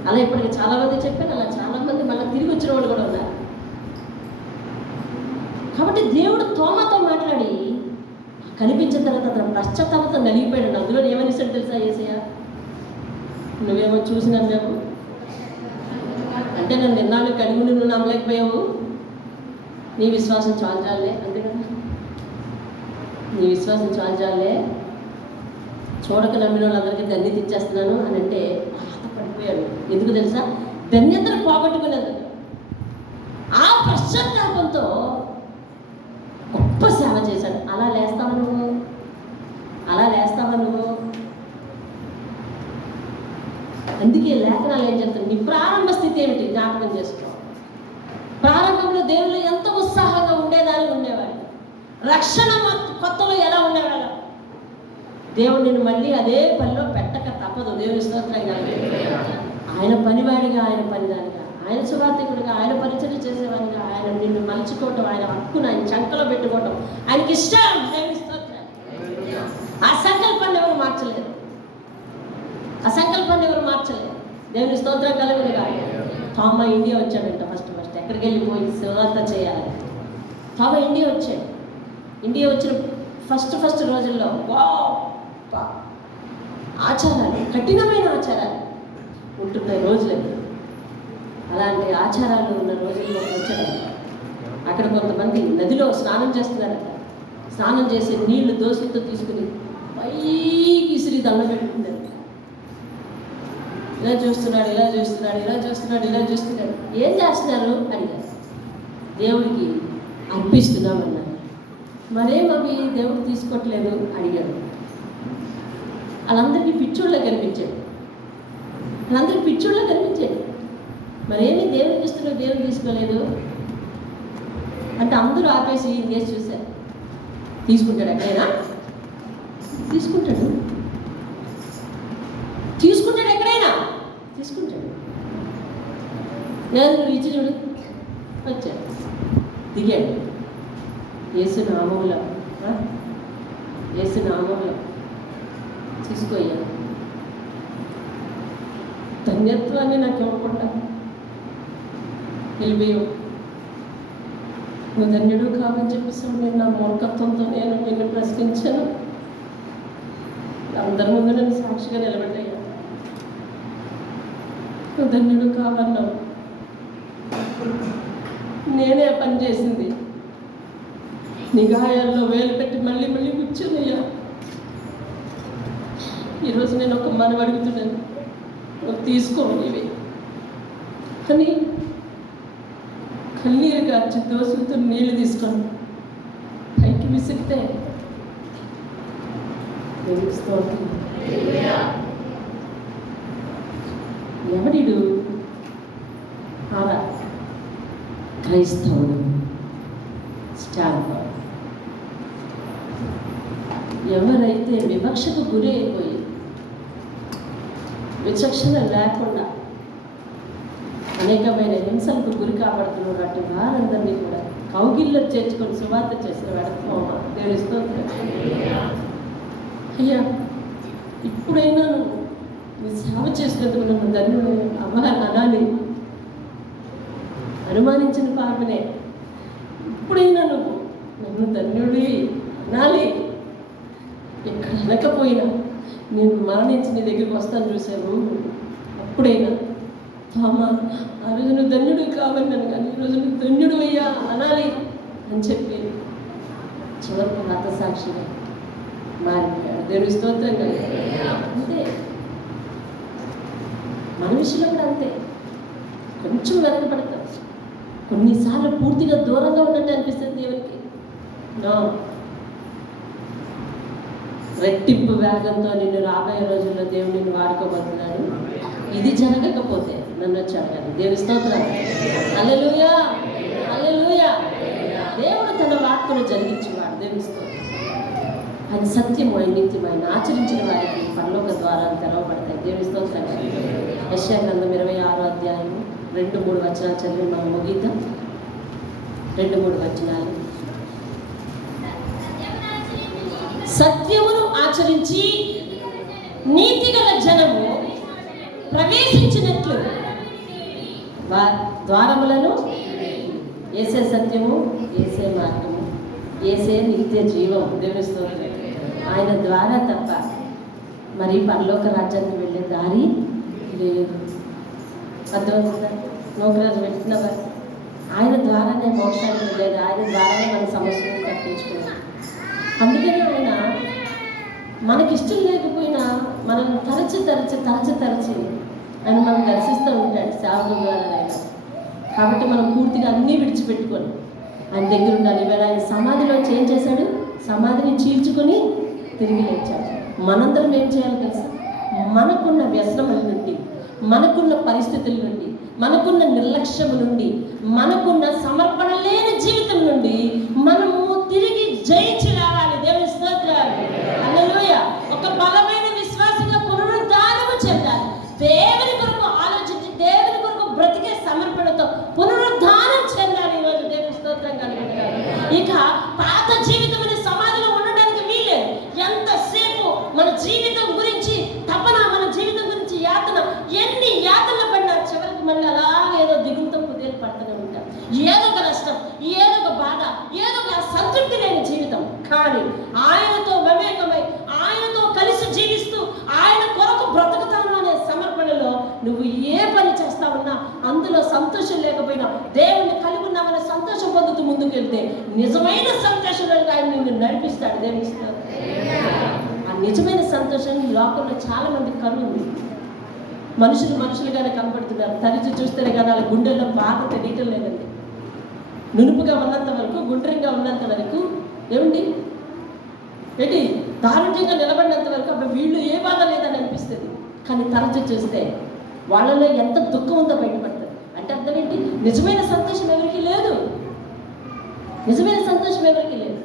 అలా ఇప్పటికి చాలామంది చెప్పాను, అలా చాలామంది మళ్ళీ తిరిగి వచ్చిన వాళ్ళు కూడా ఉన్నారు. కాబట్టి దేవుడు తోమతో మాట్లాడి కనిపించిన తర్వాత అతను పశ్చాత్తాపంతో నలిగిపోయాడు. అందులో ఏమనిస్తాడు తెలుసా? యేసయ్య నువ్వేమో చూసినాను మేము అంటే నన్ను నిన్నాళ్ళు కడుగు నువ్వు నమ్మలేకపోయావు, నీ విశ్వాసం చాలే అంతే కదా. నీ విశ్వాసం చాలే చూడక నమ్మిన వాళ్ళందరికీ ధన్యత ఇచ్చేస్తున్నాను అని అంటే బాధపడిపోయాడు. ఎందుకు తెలుసా? ధన్యతను పోగొట్టుకునేది. ఆ పశ్చాత్తాపంతో గొప్ప సేవ చేశాడు. అలా లేస్తావా నువ్వు? అందుకే లేఖనాలు ఏం చెప్తాను, నీ ప్రారంభ స్థితి ఏమిటి జ్ఞాపకం చేసుకో. ప్రారంభంలో దేవుళ్ళు ఎంతో ఉత్సాహంగా ఉండేవాడు. రక్షణ కొత్తలో ఎలా ఉండేవాడు? దేవుడు నిన్ను మళ్ళీ అదే పనిలో పెట్టక తప్పదు. దేవుని స్తోత్రంగా. ఆయన పనివాడిగా, ఆయన పనిదానిగా, ఆయన సువార్థకుడిగా, ఆయన పరిచయం చేసేవాడిగా ఆయన నిన్ను మలుచుకోవటం, ఆయన హక్కును ఆయన చంకలో పెట్టుకోవటం ఆయనకి ఇష్టం. దేవుని స్తోత్రం. ఆ సంకల్పాన్ని ఎవరు మార్చలేదు. దేవుని స్తోత్రం కలుగునుగా. థామా ఇండియా వచ్చాడంట. ఫస్ట్ ఎక్కడికి వెళ్ళిపోయి సువార్త చేయాలి. థామా ఇండియా వచ్చాడు. ఇండియా వచ్చిన ఫస్ట్ రోజుల్లో ఆచారాలు, కఠినమైన ఆచారాలు ఉంటున్నాయి రోజులకి. అలాంటి ఆచారాలు ఉన్న రోజుల్లో వచ్చాడు. అక్కడ కొంతమంది నదిలో స్నానం చేస్తున్నారట. స్నానం చేసే నీళ్లు దోశలతో తీసుకుని పైకి ఇసిరి దండం పెట్టుకున్నారు. ఇలా చూస్తున్నాడు. ఏం చేస్తున్నారు అడిగారు. దేవుడికి అర్పిస్తున్నామన్నారు. మరేం అవి దేవుడు తీసుకోవట్లేదు అడిగాడు. వాళ్ళందరికీ పిచ్చోళ్ళ కనిపించాడు. మరేమి దేవుడికి ఇస్తున్నావు, దేవుడు తీసుకోలేదు అంటే అందరూ ఆపేసి ఇంకేసి చూశారు. తీసుకుంటాడు ఎక్కడైనా? తీసుకుంటాడు ఎక్కడైనా తీసుకుంటాడు. లేదు నువ్వు ఇచ్చి చూడు. వచ్చాడు, దిగాడు. యేసు నామములో తీసుకోయ్యా. ధన్యత్వాన్ని నాకు ఇవ్వకుండా వెళ్ళిపోయావు. నువ్వు ధన్యుడు కాదని చెప్పేసావు. నేను నా మూర్ఖత్వంతో నిన్ను ప్రశ్నించాను. అందరి ముందు నన్ను సాక్షిగా నిలబెట్టయ్యా. నువ్వు ధన్యుడు కావన్నావు. నేనే పని చేసింది. నీ గాయాల్లో వేలు పెట్టి మళ్ళీ కూర్చోనయ్యా. ఈరోజు నేను ఒక మనం అడుగుతున్నాను, నువ్వు తీసుకో ఇవి అని కన్నీరు గార్చి దోసులతో నీళ్లు తీసుకొని పైకి విసిరితే ఎవడిడు? క్రైస్తవుడు. స్టాండ్. ఎవరైతే వివక్షకు గురి అయిపోయి విచక్షణ లేకుండా అనేకమైన హింసలకు గురి కాబడుతున్నారు అటు వారందరినీ కూడా కౌగిల్లో చేర్చుకొని సువార్త చేసిన వెడతామా దేవుని స్తోత్రం. అయ్యా, ఇప్పుడైనా నీ సేవ చేసినందుకు నన్ను ధన్యుడు అనాలి. అనుమానించిన పాపనే ఇప్పుడైనా నువ్వు నన్ను ధన్యుడి అనాలి. ఎక్కడ అనకపోయినా నేను మరణించి నీ దగ్గరికి వస్తాను చూసాను. అప్పుడైనా థామా, ఆ రోజు నువ్వు ధన్యుడు కావన్నాను కానీ ఈరోజు నువ్వు ధన్యుడు అయ్యా అనాలి అని చెప్పి చివరికి హతసాక్షిగా మారిపోయాడు. దేవుని స్తోత్రం కదా. అంతే, మన విషయంలో కూడా అంతే. కొంచెం వెనకబడతాం. కొన్నిసార్లు పూర్తిగా దూరంగా ఉన్నట్టు అనిపిస్తుంది దేవునికి. రెట్టింపు వేగంతో నిన్ను రాబోయే రోజుల్లో దేవుడు నిన్ను వాడుకోబోతున్నాడు. ఇది జరగకపోతే నన్ను వచ్చి అడగాలి. దేవుని స్తోత్రం. హల్లెలూయా, హల్లెలూయా. దేవుడు తన వాక్కును జరిగించేవాడు. దేవుని స్తోత్రం. అది సత్యము, ఆయన నిత్యము. ఆయన ఆచరించిన వారికి పరలోక ద్వారాలు తెరవబడతాయి. దేవుని స్తోత్రం. యెషయా గ్రంథం 26వ అధ్యాయం 2-3 వచనాలు చదివి మనం ముగిద్దాం. 2-3 వచనాలు. సత్యమును ఆచరించి నీతిగల జనము ప్రవేశించినట్లు ద్వారములను ఏసే సత్యము, ఏసే మార్గము, ఏసే నిత్య జీవం. దేవుని స్తోత్రం. ఆయన ద్వారా తప్ప మరి పరలోక రాజ్యానికి వెళ్ళే దారి లేదు. అర్థమవుతుందా? నోకరాజు పెట్టినవారు ఆయన ద్వారానే మోక్షానికి వెళ్ళేది. ఆయన ద్వారానే మన సమస్యలను తప్పించుకున్నాం. అందుకని ఆయన మనకిష్టం లేకపోయినా మనల్ని తరచి ఆయన మనం దర్శిస్తూ ఉంటాడు సేవకుల ద్వారా ఆయన. కాబట్టి మనం పూర్తిగా అన్నీ విడిచిపెట్టుకొని ఆయన దగ్గర ఉండాలి. ఇవాళ ఆయన సమాధిలో ఏం చేశాడు? సమాధిని చీల్చుకొని తిరిగి లేచాడు. మనందరం ఏం చేయాలి తెలుసా? మనకున్న వ్యసనముల నుండి, మనకున్న పరిస్థితుల నుండి, మనకున్న నిర్లక్ష్యము నుండి, మనకున్న సమర్పణ లేని జీవితం నుండి మనము తిరిగి జయించి రావాలి. దేవుని స్తోత్రాలు. హల్లెలూయా. ఒక బలమైన విశ్వాసంగా పునరుద్ధానము చెందాలి. దేవుని కొరకు ఆలోచించి, దేవుని కొరకు బ్రతికే సమర్పణతో పునరుద్ధానం చెందాలి. ఈరోజు దేవుని స్తోత్రం కలుగుతారు. ఇక పాత జీవితం అనే సమాధిలో ఉండడానికి వీలేదు. ఎంతసేపు మన జీవితం గురించి తపన, మన జీవితం గురించి యాతన, ఎన్ని యాతనలు పడినా చివరికి మళ్ళీ అలాగేదో దిగులతో కుదేలు పడుతూనే ఉంటాం. ఏదో ఒక నష్టం, ఏదో ఒక బాధ, ఏదో ఒక సంతృప్తి లేని జీవితం. కానీ ఆయనతో మమేకమై, ఆయనతో కలిసి జీవిస్తూ, ఆయన కొరకు బ్రతుకుతాను అనే సమర్పణలో నువ్వు ఏ పని చేస్తా ఉన్నా అందులో సంతోషం లేకపోయినా దేవుణ్ణి కలిగి ఉన్నామనే సంతోషం పొందుతూ ముందుకెళ్తే నిజమైన సంతోషంలో ఆయన నిన్ను నడిపిస్తాడు. దేవునిస్తాడు. ఆ నిజమైన సంతోషం ఈ లోకంలో చాలా మందికి కలుగుంది. మనుషులుగానే కనపడుతున్నారు. తరిచి చూస్తేనే కదా వాళ్ళ గుండెల్లో బాధ తెలియటం లేదండి. నునుపుగా ఉన్నంత వరకు, గుండ్రంగా ఉన్నంత వరకు ఏమండి ఏంటి దారుణ్యంగా నిలబడినంత వరకు అప్పుడు వీళ్ళు ఏ బాధ లేదని అనిపిస్తుంది. కానీ తరచు చూస్తే వాళ్ళలో ఎంత దుఃఖం ఉందో బయటపడుతుంది. అంటే అర్థం ఏంటి? నిజమైన సంతోషం ఎవరికి లేదు. నిజమైన సంతోషం ఎవరికి లేదు.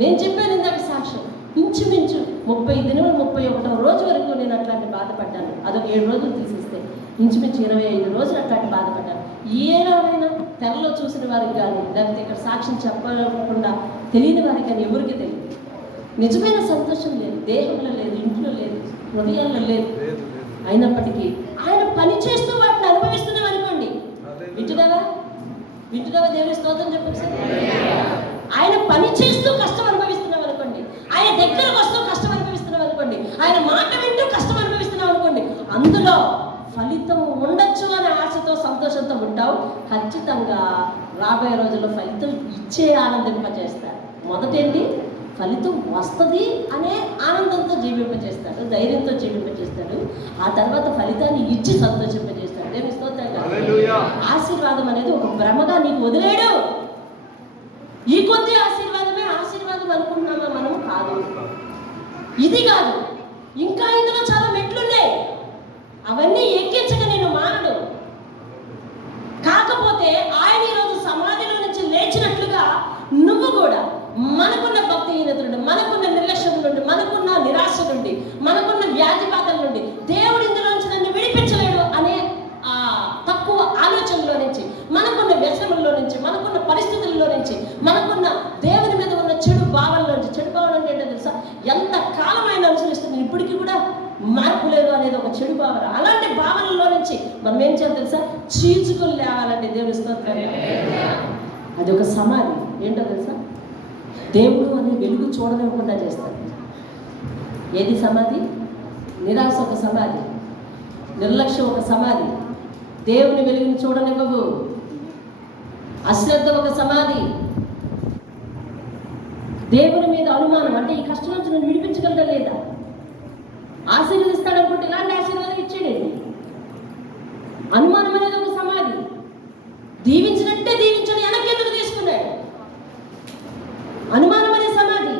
నేను చెప్పాను ఇందాక సాక్ష్యం. ఇంచుమించు 30 దినములు 31వ రోజు వరకు నేను అట్లాంటి బాధపడ్డాను. అదొక 7 రోజులు తీసేస్తే ఇంచుమించు 25 రోజులు అట్లాంటి బాధపడ్డాను. ఏమైనా తెరలో చూసిన వారికి కానీ, లేకపోతే ఇక్కడ సాక్ష్యం చెప్పకుండా తెలియని వారికి కానీ ఎవరికి తెలియదు. నిజమైన సంతోషం లేదు, దేహంలో లేదు, ఇంట్లో లేదు, హృదయాల్లో లేదు. అయినప్పటికీ ఆయన పని చేస్తూ వాటిని అనుభవిస్తున్నాం అనుకోండి. వింటున్నావా దేవుని స్తోత్రం చెప్పండి సార్. ఆయన పని చేస్తూ కష్టం అనుభవిస్తున్నాం అనుకోండి, ఆయన దగ్గరకు వస్తూ కష్టం అనుభవిస్తున్నాం అనుకోండి, ఆయన మాట వింటూ కష్టం అనుభవిస్తున్నాం అనుకోండి, అందులో ఫలితం ఉండొచ్చు అనే ఆశతో సంతోషంతో ఉంటావు. ఖచ్చితంగా రాబోయే రోజుల్లో ఫలితం ఇచ్చే ఆనందింపజేస్తాడు. మొదటేంటి? ఫలితం వస్తుంది అనే ఆనందంతో జీవింపజేస్తాడు, ధైర్యంతో జీవింపజేస్తాడు. ఆ తర్వాత ఫలితాన్ని ఇచ్చి సంతోషింపజేస్తాడు. దేవుని స్తోత్రం. ఆశీర్వాదం అనేది ఒక భ్రమగా నీకు వదిలేడు. ఈ కొద్ది ఆశీర్వాదమే ఆశీర్వాదం అనుకుంటున్నామా మనం? కాదు, ఇది కాదు. ఇంకా ఇందులో చాలా మెట్లున్నాయి. అవన్నీ ఎక్కించక నేను మానడు. కాకపోతే ఆయన ఈరోజు సమాధిలో నుంచి లేచినట్లుగా నువ్వు కూడా మనకున్న భక్తిహీనత నుండి, మనకున్న నిర్లక్ష్యం నుండి, మనకున్న నిరాశ నుండి, మనకున్న వ్యాధి బాధల నుండి దేవుడు ఇందులో నుంచి నన్ను విడిపించలేడు అనే తక్కువ ఆలోచనలో నుంచి, మనకున్న వ్యసనంలో నుంచి, మనకున్న పరిస్థితుల్లో నుంచి, మనకున్న దేవుని మీద ఉన్న చెడు భావనలో నుంచి. చెడు భావన అంటే ఏంటో తెలుసా? ఎంత కాలమైన అనుసరిస్తుంది, ఇప్పటికీ కూడా మార్పు లేదు అనేది ఒక చెడు భావన. అలాంటి భావనలో నుంచి మనం ఏం చేయాలి తెలుసా? చీల్చుకొని లేవాలంటే దేవుని స్తోత్రం. అది ఒక సమాధి. ఏంటో తెలుసా? దేవుడు అనే వెలుగు చూడనివ్వకుండా చేస్తాడు. ఏది సమాధి? నిరాశ ఒక సమాధి, నిర్లక్ష్యం ఒక సమాధి, దేవుని వెలుగుని చూడనివ్వవు. అశ్రద్ధ ఒక సమాధి, దేవుని మీద అనుమానం, అంటే ఈ కష్టం నుంచి నన్ను విడిపించగలదా లేదా, ఆశీర్వదిస్తాడనుకుంటే ఇలాంటి ఆశీర్వాదం ఇచ్చేయండి. అనుమానం అనేది ఒక సమాధి. దీవించినట్టే దీవించడు, వెనకెందుకు తీసుకున్నాడు? అనుమానం అనే సమాధి.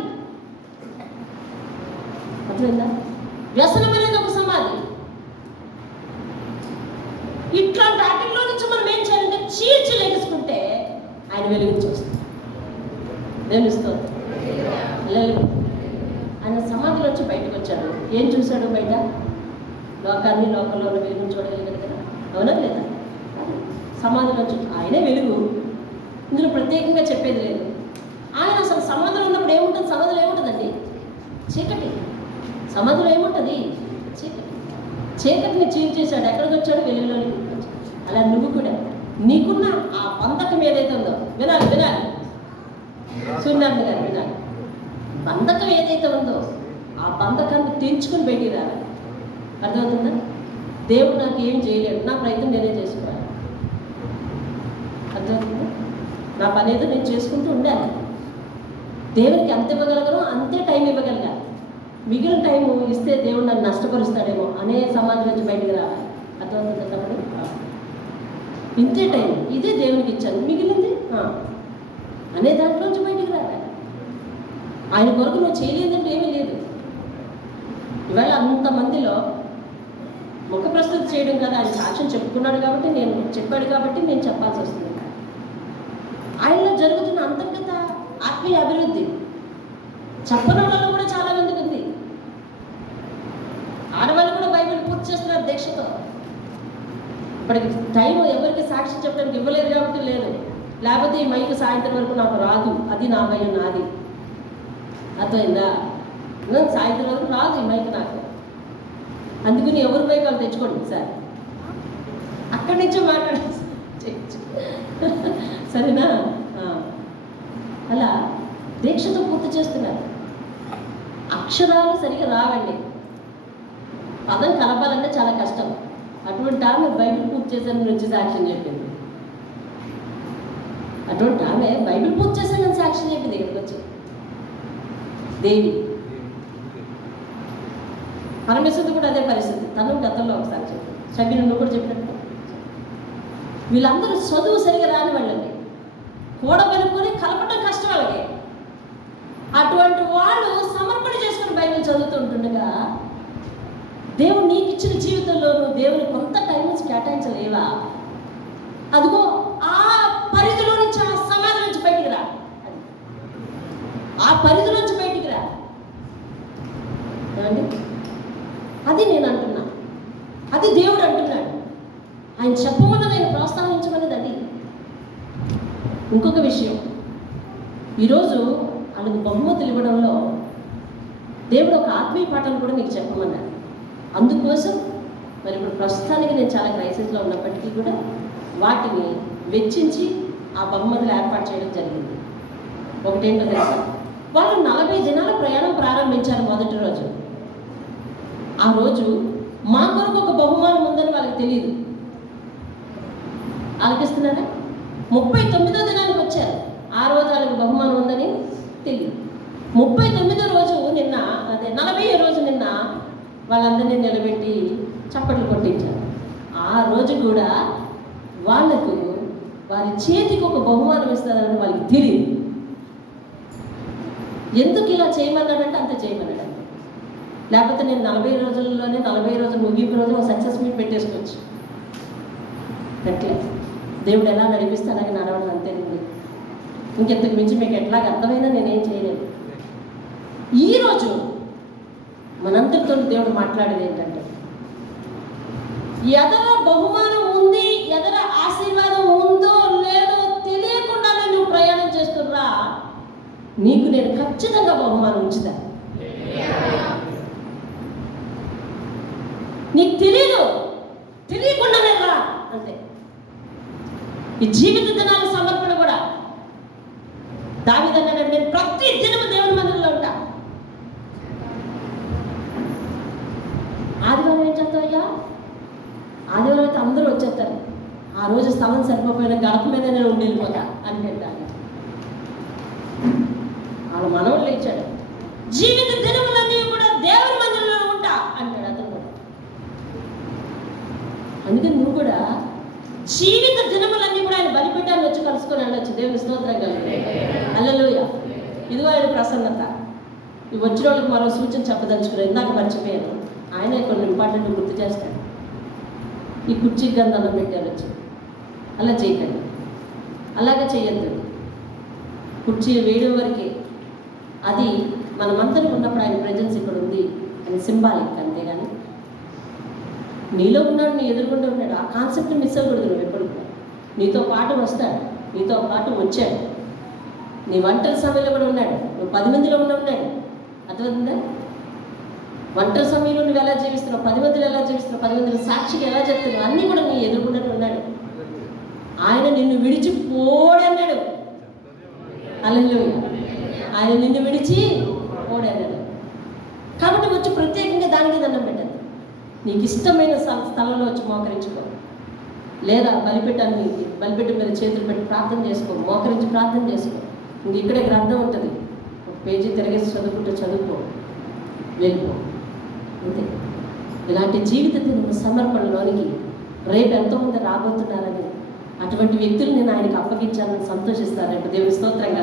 అట్లా వ్యసనం అనేది ఒక సమాధి. ఇట్లాంటి వాటిల్లో నుంచి మనం ఏం చేయాలంటే చీల్చి లెగుసుకుంటే ఆయన వెలుగుని చూస్తాం. వెలుగుస్తుంది. ఆయన సమాధిలో వచ్చి బయటకు వచ్చాడు. ఏం చూశాడు బయట? లోకాన్ని, లోకంలో ఉన్న వెలుగుని చూడగలిగాడు కదా. అవునా లేదా? సమాధిలో వచ్చి ఆయనే వెలుగు. ఇందులో ప్రత్యేకంగా చెప్పేది లేదు. ఆయన అసలు సమాధిలో ఉన్నప్పుడు ఏముంటుంది? సమాధిలో ఏముంటుందండి? చీకటి. సమాధిలో ఏముంటుంది? చీకటి. చీకటిని చీల్చేశాడు. ఎక్కడికి వచ్చాడు? వెలుగులోనికి వచ్చాడు. అలా నువ్వు కూడా నీకున్న ఆ బంధకం ఏదైతే ఉందో, వినాలి సూర్యనారాయణ గారు వినాలి. బంధకం ఏదైతే ఉందో ఆ బంధకాన్ని తెంచుకొని బయటికి రావాలి. అర్థమవుతుందా? దేవుడు నాకు ఏం చేయలేడు, నా ప్రయత్నం నేనే చేసుకోవాలి. అర్థమవుతుందా? నా పని ఏదో నేను చేసుకుంటూ ఉండాలి. దేవునికి ఎంత ఇవ్వగలగనో అంతే టైం ఇవ్వగలగాలి. మిగిలిన టైం ఇస్తే దేవుడు నన్ను నష్టపరుస్తాడేమో అనే సమాజం నుంచి బయటకు రావాలి. అర్థమవుతుంది తమ్ముడు? ఇంతే టైం, ఇదే దేవునికి ఇచ్చాను, మిగిలింది అనే దాంట్లోంచి బయటికి రావాలి. ఆయన కొరకు నువ్వు చేయలేదంటే ఏమీ లేదు. ఇవాళ అంతమందిలో ముఖ ప్రస్తుతి చేయడం కదా, ఆయన సాక్ష్యం చెప్పుకున్నాడు కాబట్టి, చెప్పాడు కాబట్టి నేను చెప్పాల్సి వస్తుంది. ఆయనలో జరుగుతున్న అంతర్గత ఆత్మీయ అభివృద్ధి చెప్పడంలో కూడా చాలా మందికి ఉంది. ఆడవాళ్ళు కూడా బైబిల్ పూర్తి చేస్తున్నారు దీక్షతో. ఇప్పటికి టైం ఎవరికి సాక్ష్యం చెప్పడానికి ఇవ్వలేదు కాబట్టి లేదు, లేకపోతే ఈ మైక్ సాయంత్రం వరకు నాకు రాదు, అది నా భయం నాది. అర్థమైందా? సాయంత్రం వరకు రాదు ఈ మైక్ నాకు, అందుకని ఎవరి మైక్ వాళ్ళు తెచ్చుకోండి సార్, అక్కడి నుంచే మాట్లాడాలి సరేనా? అలా దీక్షతో పూర్తి చేస్తున్నారు. అక్షరాలు సరిగ్గా రావండి, పదం కలపాలంటే చాలా కష్టం. అటువంటి ఆమె బైబిల్ పూర్తి చేశాను నుంచి సాక్ష్యం చెప్పింది. అటువంటి ఆమె బైబిల్ పూర్తి చేశానని సాక్ష్యం చెప్పింది ఇక్కడికి వచ్చి. దేవి పరమేశ్వరుడు కూడా అదే పరిస్థితి. తను గతంలో ఒకసారి చెప్పింది, షబీర్ నువ్వు కూడా చెప్పినట్టు. వీళ్ళందరూ చదువు సరిగా రాని వాళ్ళండి, కూడబలుకొని కలపడం కష్టం వాళ్ళకి. అటువంటి వాళ్ళు సమర్పణ చేసుకుని బైబిల్ చదువుతుంటుండగా దేవుడు నీకు ఇచ్చిన జీవితంలో నువ్వు దేవుని కొంత టైం నుంచి కేటాయించలేవా? అదిగో ఆ పరిధిలో నుంచి, ఆ సమాధి నుంచి బయటికి రా, ఆ పరిధి నుంచి బయటికి రా. అది నేను అంటున్నా, అది దేవుడు అంటున్నాడు. ఆయన చెప్పమని నేను ప్రోత్సహించమనేది అది. ఇంకొక విషయం, ఈరోజు వాళ్ళకి బహుమతులు ఇవ్వడంలో దేవుడు ఒక ఆత్మీయ పాఠాలు కూడా నీకు చెప్పమన్నాడు. అందుకోసం మరి ఇప్పుడు ప్రస్తుతానికి నేను చాలా క్రైసిస్లో ఉన్నప్పటికీ కూడా వాటిని వెచ్చించి ఆ బహుమతులు ఏర్పాటు చేయడం జరిగింది. ఒకటేంటో తెలుసా, వాళ్ళు 40 దినాల ప్రయాణం ప్రారంభించారు. మొదటి రోజు, ఆ రోజు మా కొరకు ఒక బహుమానం ఉందని వాళ్ళకి తెలియదు. ఆలకిస్తున్నారా? 39వ దినానికి వచ్చారు. ఆ రోజు వాళ్ళకి బహుమానం ఉందని తెలియదు. 39వ రోజు నిన్న, అదే 40వ రోజు నిన్న వాళ్ళందరినీ నిలబెట్టి చప్పట్లు కొట్టించారు. ఆ రోజు కూడా వాళ్ళకు వారి చేతికి ఒక బహుమానం ఇస్తారని వాళ్ళకి తెలియదు. ఎందుకు ఇలా చేయమన్నాడంటే అంత చేయమన్నాడు. లేకపోతే నేను 40 రోజుల్లోనే 40 రోజులు ముగింపు రోజు ఒక సక్సెస్ మీట్ పెట్టేసుకోవచ్చు. అట్లే దేవుడు ఎలా నడిపిస్తే అలాగే నడవడం అంతేనండి. ఇంకెంతకు మించి మీకు ఎట్లాగ అర్థమైనా నేనేం చేయలేదు. ఈరోజు మనందరితో దేవుడు మాట్లాడేది ఏంటంటే, ఎదర బహుమానం ఉంది, ఎదర ఆశీర్వాదం ఉందో లేదో తెలియకుండానే నువ్వు ప్రయాణం చేస్తున్నా, నీకు నేను ఖచ్చితంగా బహుమానం ఉంచుతా. నీకు తెలియకుండానే రా అంతే. ఈ జీవిత దినాల సమర్పణ కూడా దావీదన్నాడు, నేను ప్రతి దినము దేవుని మందిరంలో ఉంటా. ఆదివారం ఏం చేస్తావయ్యా? ఆదివారం అయితే అందరూ వచ్చేస్తారు. ఆ రోజు స్థలం సరిపోయిన గడప మీద నేను ఉండి వెళ్ళిపోతా అని పెట్టాను. వాళ్ళ మనవడు లేచాడు, జీవిత దినములన్నీ కూడా దేవుని మందిరంలో ఉంటా అంటాడు అతను కూడా. అందుకని నువ్వు కూడా జీవిత దినములన్నీ కూడా ఆయన బలిపీఠాన్ని వచ్చి కలుసుకొని వెళ్ళొచ్చు. దేవుని స్తోత్రం కలిగి హల్లెలూయా. ఇదిగో ఆయన ప్రసన్నత. ఈ వచ్చిన వాళ్ళకి మరో సూచన చెప్పదలుచుకున్నాను, ఇందాక మర్చిపోయాను. ఆయన కొన్ని ఇంపార్టెంట్ గుర్తు చేస్తాడు. ఈ కుర్చీ గంధం పెట్టారు వచ్చి, అలా చేయకండి, అలాగే చేయొద్దు. కుర్చీ వేయడం వరకే, అది మనమందరం ఉన్నప్పుడు ఆయన ప్రెజెన్స్ ఇక్కడ ఉంది అని సింబాలిక్. అంతేగాని నీలో ఉన్నాడు, నీ ఎదురుకుండా ఉన్నాడు, ఆ కాన్సెప్ట్ మిస్ అవ్వకూడదు. నువ్వు ఎప్పుడు కూడా నీతో పాటు వస్తాడు, నీతో పాటు వచ్చాడు. నీ ఒంటరి సమయంలో కూడా ఉన్నాడు, నువ్వు 10 మందిలో ఉన్నాడు. అర్థమవుతుందా? ఒంటరి సమయంలో నువ్వు ఎలా జీవిస్తున్నావు, 10 మందిలో ఎలా జీవిస్తున్నావు, 10 మందిలో సాక్షిగా ఎలా చెప్తున్నావు, అన్నీ కూడా నీ ఎదురుకుండా ఉన్నాడు. ఆయన నిన్ను విడిచిపోడన్నాడు. హల్లెలూయా. ఆయన నిన్ను విడిచి పోడన్నాడు. కాబట్టి వచ్చి ప్రత్యేకంగా దానికి దండం పెట్టదు. నీకు ఇష్టమైన స్థలంలో వచ్చి మోకరించుకో, లేదా బలిపెట్ట మీద చేతులు పెట్టి ప్రార్థన చేసుకో, మోకరించి ప్రార్థన చేసుకో. ఇంక ఇక్కడే గ్రంథం ఉంటుంది, పేజీ తిరగేసి చదువుకుంటే చదువుకో, వెళ్ళిపో, అంతే. ఇలాంటి జీవిత సమర్పణలోనికి రేపు ఎంతోమంది రాబోతున్నారని అటువంటి వ్యక్తులు నేను ఆయనకు అప్పగించాలని సంతోషిస్తారంట. దేవుడి స్తోత్రంగా.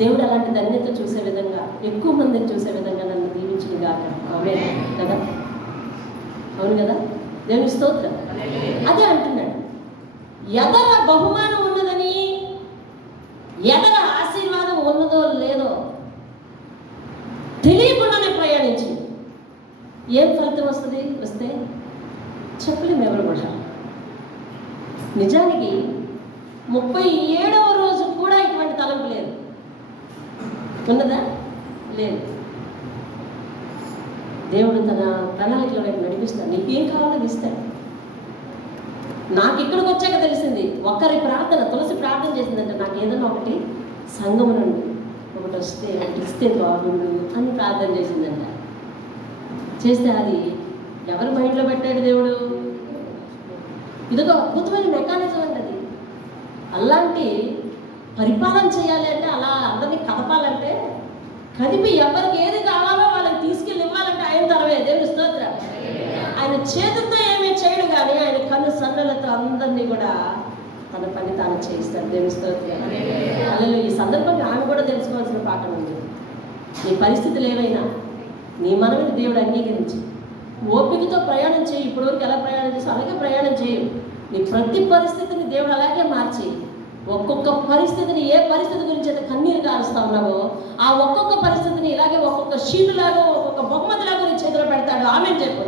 దేవుడు అలాంటి ధన్యత చూసే విధంగా, ఎక్కువ మందిని చూసే విధంగా నన్ను దీవించును గాక. ఆమేన్ కదా, అవును కదా, దేవుడి స్తోత్రం. అదే అంటున్నాడు, ఎదర బహుమానం ఉన్నదని, ఎదర ఆశీర్వాదం ఉన్నదో లేదో తెలియకుండానే ప్రయాణించి ఏం ఫలితం వస్తే చెప్పలేము ఎవరు కూడా. నిజానికి 37వ రోజు కూడా ఇటువంటి తలంపు లేదు. ఉన్నదా? లేదు. దేవుడు తన ప్రణాళికల వైపు నడిపిస్తాడు. నీకేం కావాలో ఇస్తాడు. నాకు ఇక్కడికి వచ్చాక తెలిసింది, ఒకరి ప్రార్థన, తులసి ప్రార్థన చేసిందంటే నాకు ఏదైనా ఒకటి సంఘం నుండి ఒకటి ఇస్తే బాగుండు అని ప్రార్థన చేసిందంట. చేస్తే అది ఎవరి మైండ్లో పెట్టాడు దేవుడు? ఇదొక అద్భుతమైన మెకానిజం అండి. అది అలాంటి పరిపాలన చేయాలి అంటే, అలా అందరినీ కదపాలంటే, కదిపి ఎవరికి ఏది కావాలో వాళ్ళకి తీసుకెళ్ళి ఇవ్వాలంటే ఆయన తరవే. దేవుని స్తోత్రం. ఆయన చేతులతో ఏమీ చేయడు, కానీ ఆయన కన్ను సన్నలతో అందరినీ కూడా తన పని తాను చేయిస్తాడు. దేవుని స్తోత్రం. అలా ఈ సందర్భంగా ఆమె కూడా తెలుసుకోవాల్సిన పాఠం ఉంది. నీ పరిస్థితులు ఏవైనా నీ మనవిని దేవుడు అంగీకరించి ఓపికతో ప్రయాణం చేయి. ఇప్పటివరకు ఎలా ప్రయాణం చేసి అలాగే ప్రయాణం చేయు. నీ ప్రతి పరిస్థితిని దేవుడు అలాగే మార్చి, ఒక్కొక్క పరిస్థితిని, ఏ పరిస్థితి గురించి అయితే కన్నీరు కారుస్తా ఉన్నావో ఆ ఒక్కొక్క పరిస్థితిని ఇలాగే ఒక్కొక్క షీటులాగా, ఒక్కొక్క బహుమతిలాగా నీ చేతిలో పెడతాడు. ఆమేన్ చెప్పు.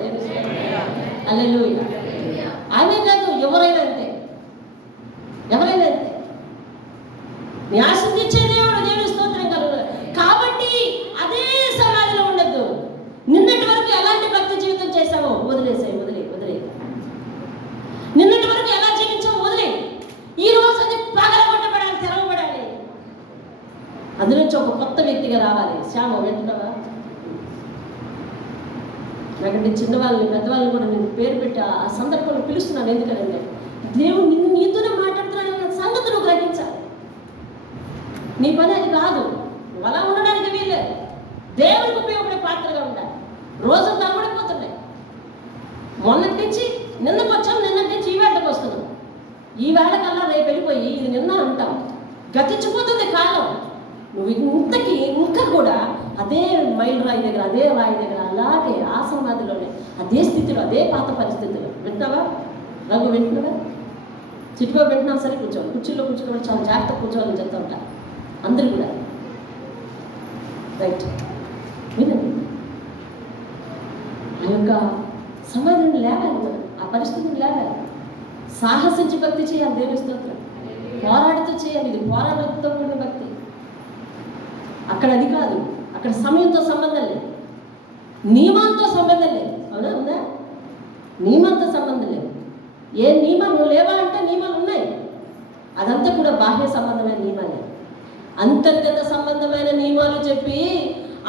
హల్లెలూయా. ఆమేన్ కాదు, ఎవరైనా అంతే, ఎవరైనా అంతే. నీ ఆశించే దేవుడు, దేవుని స్తోత్రం కలుగును. కాబట్టి అదే సమాధిలో ఉండద్దు. నిన్నటి వరకు ఎలాంటి భక్తి జీవితం చేశావో వదిలేసాయి, వదిలే. నిన్నటి వరకు ఎలా జీవించావో వదిలే. ఈ రోజు అది పగలగొట్టబడాలి, తెరవబడాలి. అందులోంచి ఒక కొత్త వ్యక్తిగా రావాలి. శ్యామ వింటున్నావా? నాకంటే చిన్నవాళ్ళని, పెద్దవాళ్ళని కూడా నేను పేరు పెట్టి ఆ సందర్భంలో పిలుస్తున్నాను. ఎందుకంటే దేవుడు నీతోనే మాట్లాడుతున్నాడు సంగతి నువ్వు గ్రహించాలి. నీ పని అది కాదు. నువ్వు అలా ఉండడానికి వీల్లేదు. దేవుడికి ఉపయోగపడే పాత్రగా ఉండాలి. రోజులు తగ్గబడిపోతున్నాయి. మొన్నటి నుంచి నిన్నకు వచ్చాం, నిన్నటి నుంచి ఈ వేళకు వస్తున్నాం. ఈ వేళ కల్లా రేపు వెళ్ళిపోయి ఇది నిన్న అంటాం. గతించిపోతుంది కాలం. నువ్వు ఇంతకీ ఇంకా కూడా అదే మైల్ రాయి దగ్గర, అదే రాయి దగ్గర, అలాగే ఆ సమాధిలోనే, అదే స్థితిలో, అదే పాత పరిస్థితిలో. వింటున్నావా? రఘు వింటున్నావా? చిట్టుగా వింటున్నా? సరే కూర్చోవాలి. కుర్చీలో కూర్చోవాలి, చాలా జాగ్రత్త కూర్చోవాలని చెప్తా ఉంటా అందరూ కూడా. రైట్, వినండి. ఆ యొక్క సమాధిని లేవాలి, మనం ఆ పరిస్థితిని లేవాలి. సాహసించి భక్తి చేయాలి. దేవుని స్తోత్రం. పోరాడుతూ చేయాలి. ఇది పోరాటంతో కూడిన భక్తి. అక్కడ అది కాదు. అక్కడ సమయంతో సంబంధం లేదు, నియమాలతో సంబంధం లేదు. అవునా? ఉందా? నియమాలతో సంబంధం లేదు. ఏ నియమాలు లేవా అంటే నియమాలు ఉన్నాయి. అదంతా కూడా బాహ్య సంబంధమైన నియమాలే. అంతర్గత సంబంధమైన నియమాలు చెప్పి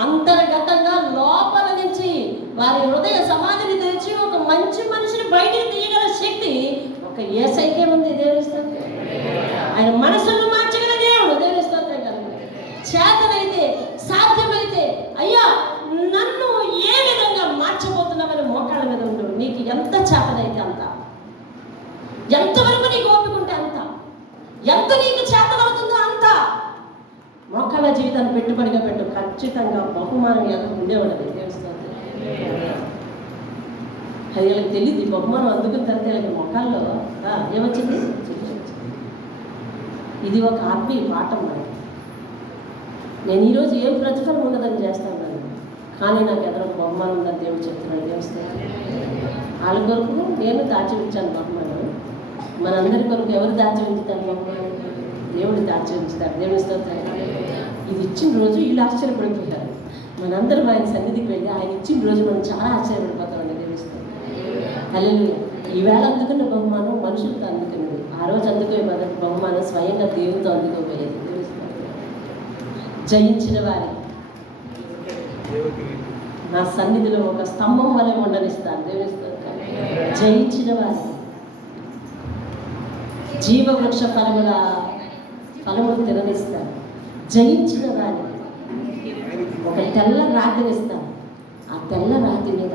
అంతర్గతంగా లోపల నుంచి వారి హృదయ సమాధిని తెరిచి ఒక మంచి మనిషిని బయటికి తీయగల శక్తి ఒక యేసయ్యకే ఉంది. దేవుని స్తోత్రం. ఆయన మనసును మార్చగల దేవుడు. దేవుని స్తోత్రం కలుగు. చేతనైతే, సాధ్యమైతే, అయ్యా నన్ను ఏ విధంగా మార్చబోతున్నామని మోకాళ్ళ మీద ఉండు. నీకు ఎంత చేతనైతే అంత, ఎంతవరకు నీకు ఓపిక ఉంటే అంత, ఎంత నీకు చేతనవుతుందో అంత మోకాళ్ళ జీవితాన్ని పెట్టుబడిగా పెట్టు. ఖచ్చితంగా బహుమానం ఎంత ఉండేవాళ్ళది. తెలుస్తుంది. అది వీళ్ళకి తెలియదు. బహుమానం అందుకుని తర్వాత వీళ్ళకి మొక్కల్లో ఏమొచ్చింది? ఇది ఒక ఆత్మీయ పాఠం. మరి నేను ఈరోజు ఏం ప్రతిఫలం ఉండదని చేస్తాను, కానీ నాకు ఎదురు బహుమానం ఉందని దేవుడు చెప్తున్నాడు. తెలుస్తుంది. వాళ్ళ కొరకు నేను దాచి ఉంచాను బహుమానం. మనందరి కొరకు ఎవరు దాచి ఉంచుతారు బహుమానం? దేవుడు దాచి ఉంచుతారు. దేవుని స్తోత్రం. ఇది ఇచ్చిన రోజు వీళ్ళు ఆశ్చర్యపడిపోయారు. మనందరం ఆయన సన్నిధికి వెళ్ళి ఆయన ఇచ్చిన రోజు మనం చాలా ఆశ్చర్యపడిపోతామండి. దేవుని స్తోత్రం. హల్లెలూయా. ఈవేళ అందుకున్న బహుమానం మనుషులతో అందుకున్నది. ఆ రోజు అందుకోే మొదటి బహుమానం స్వయంగా దేవునితో అందుకోపోయేది. దేవుని స్తోత్రం. జయించిన వారి నా సన్నిధిలో ఒక స్తంభం వలె ఉండనిస్తాను. దేవుని స్తోత్రం. జయించిన వారి జీవవృక్ష ఫలములు తిననిస్తాను. జయించిన వారి ఒక తెల్ల రాతిని ఇస్తాను. ఆ తెల్ల రాతి మీద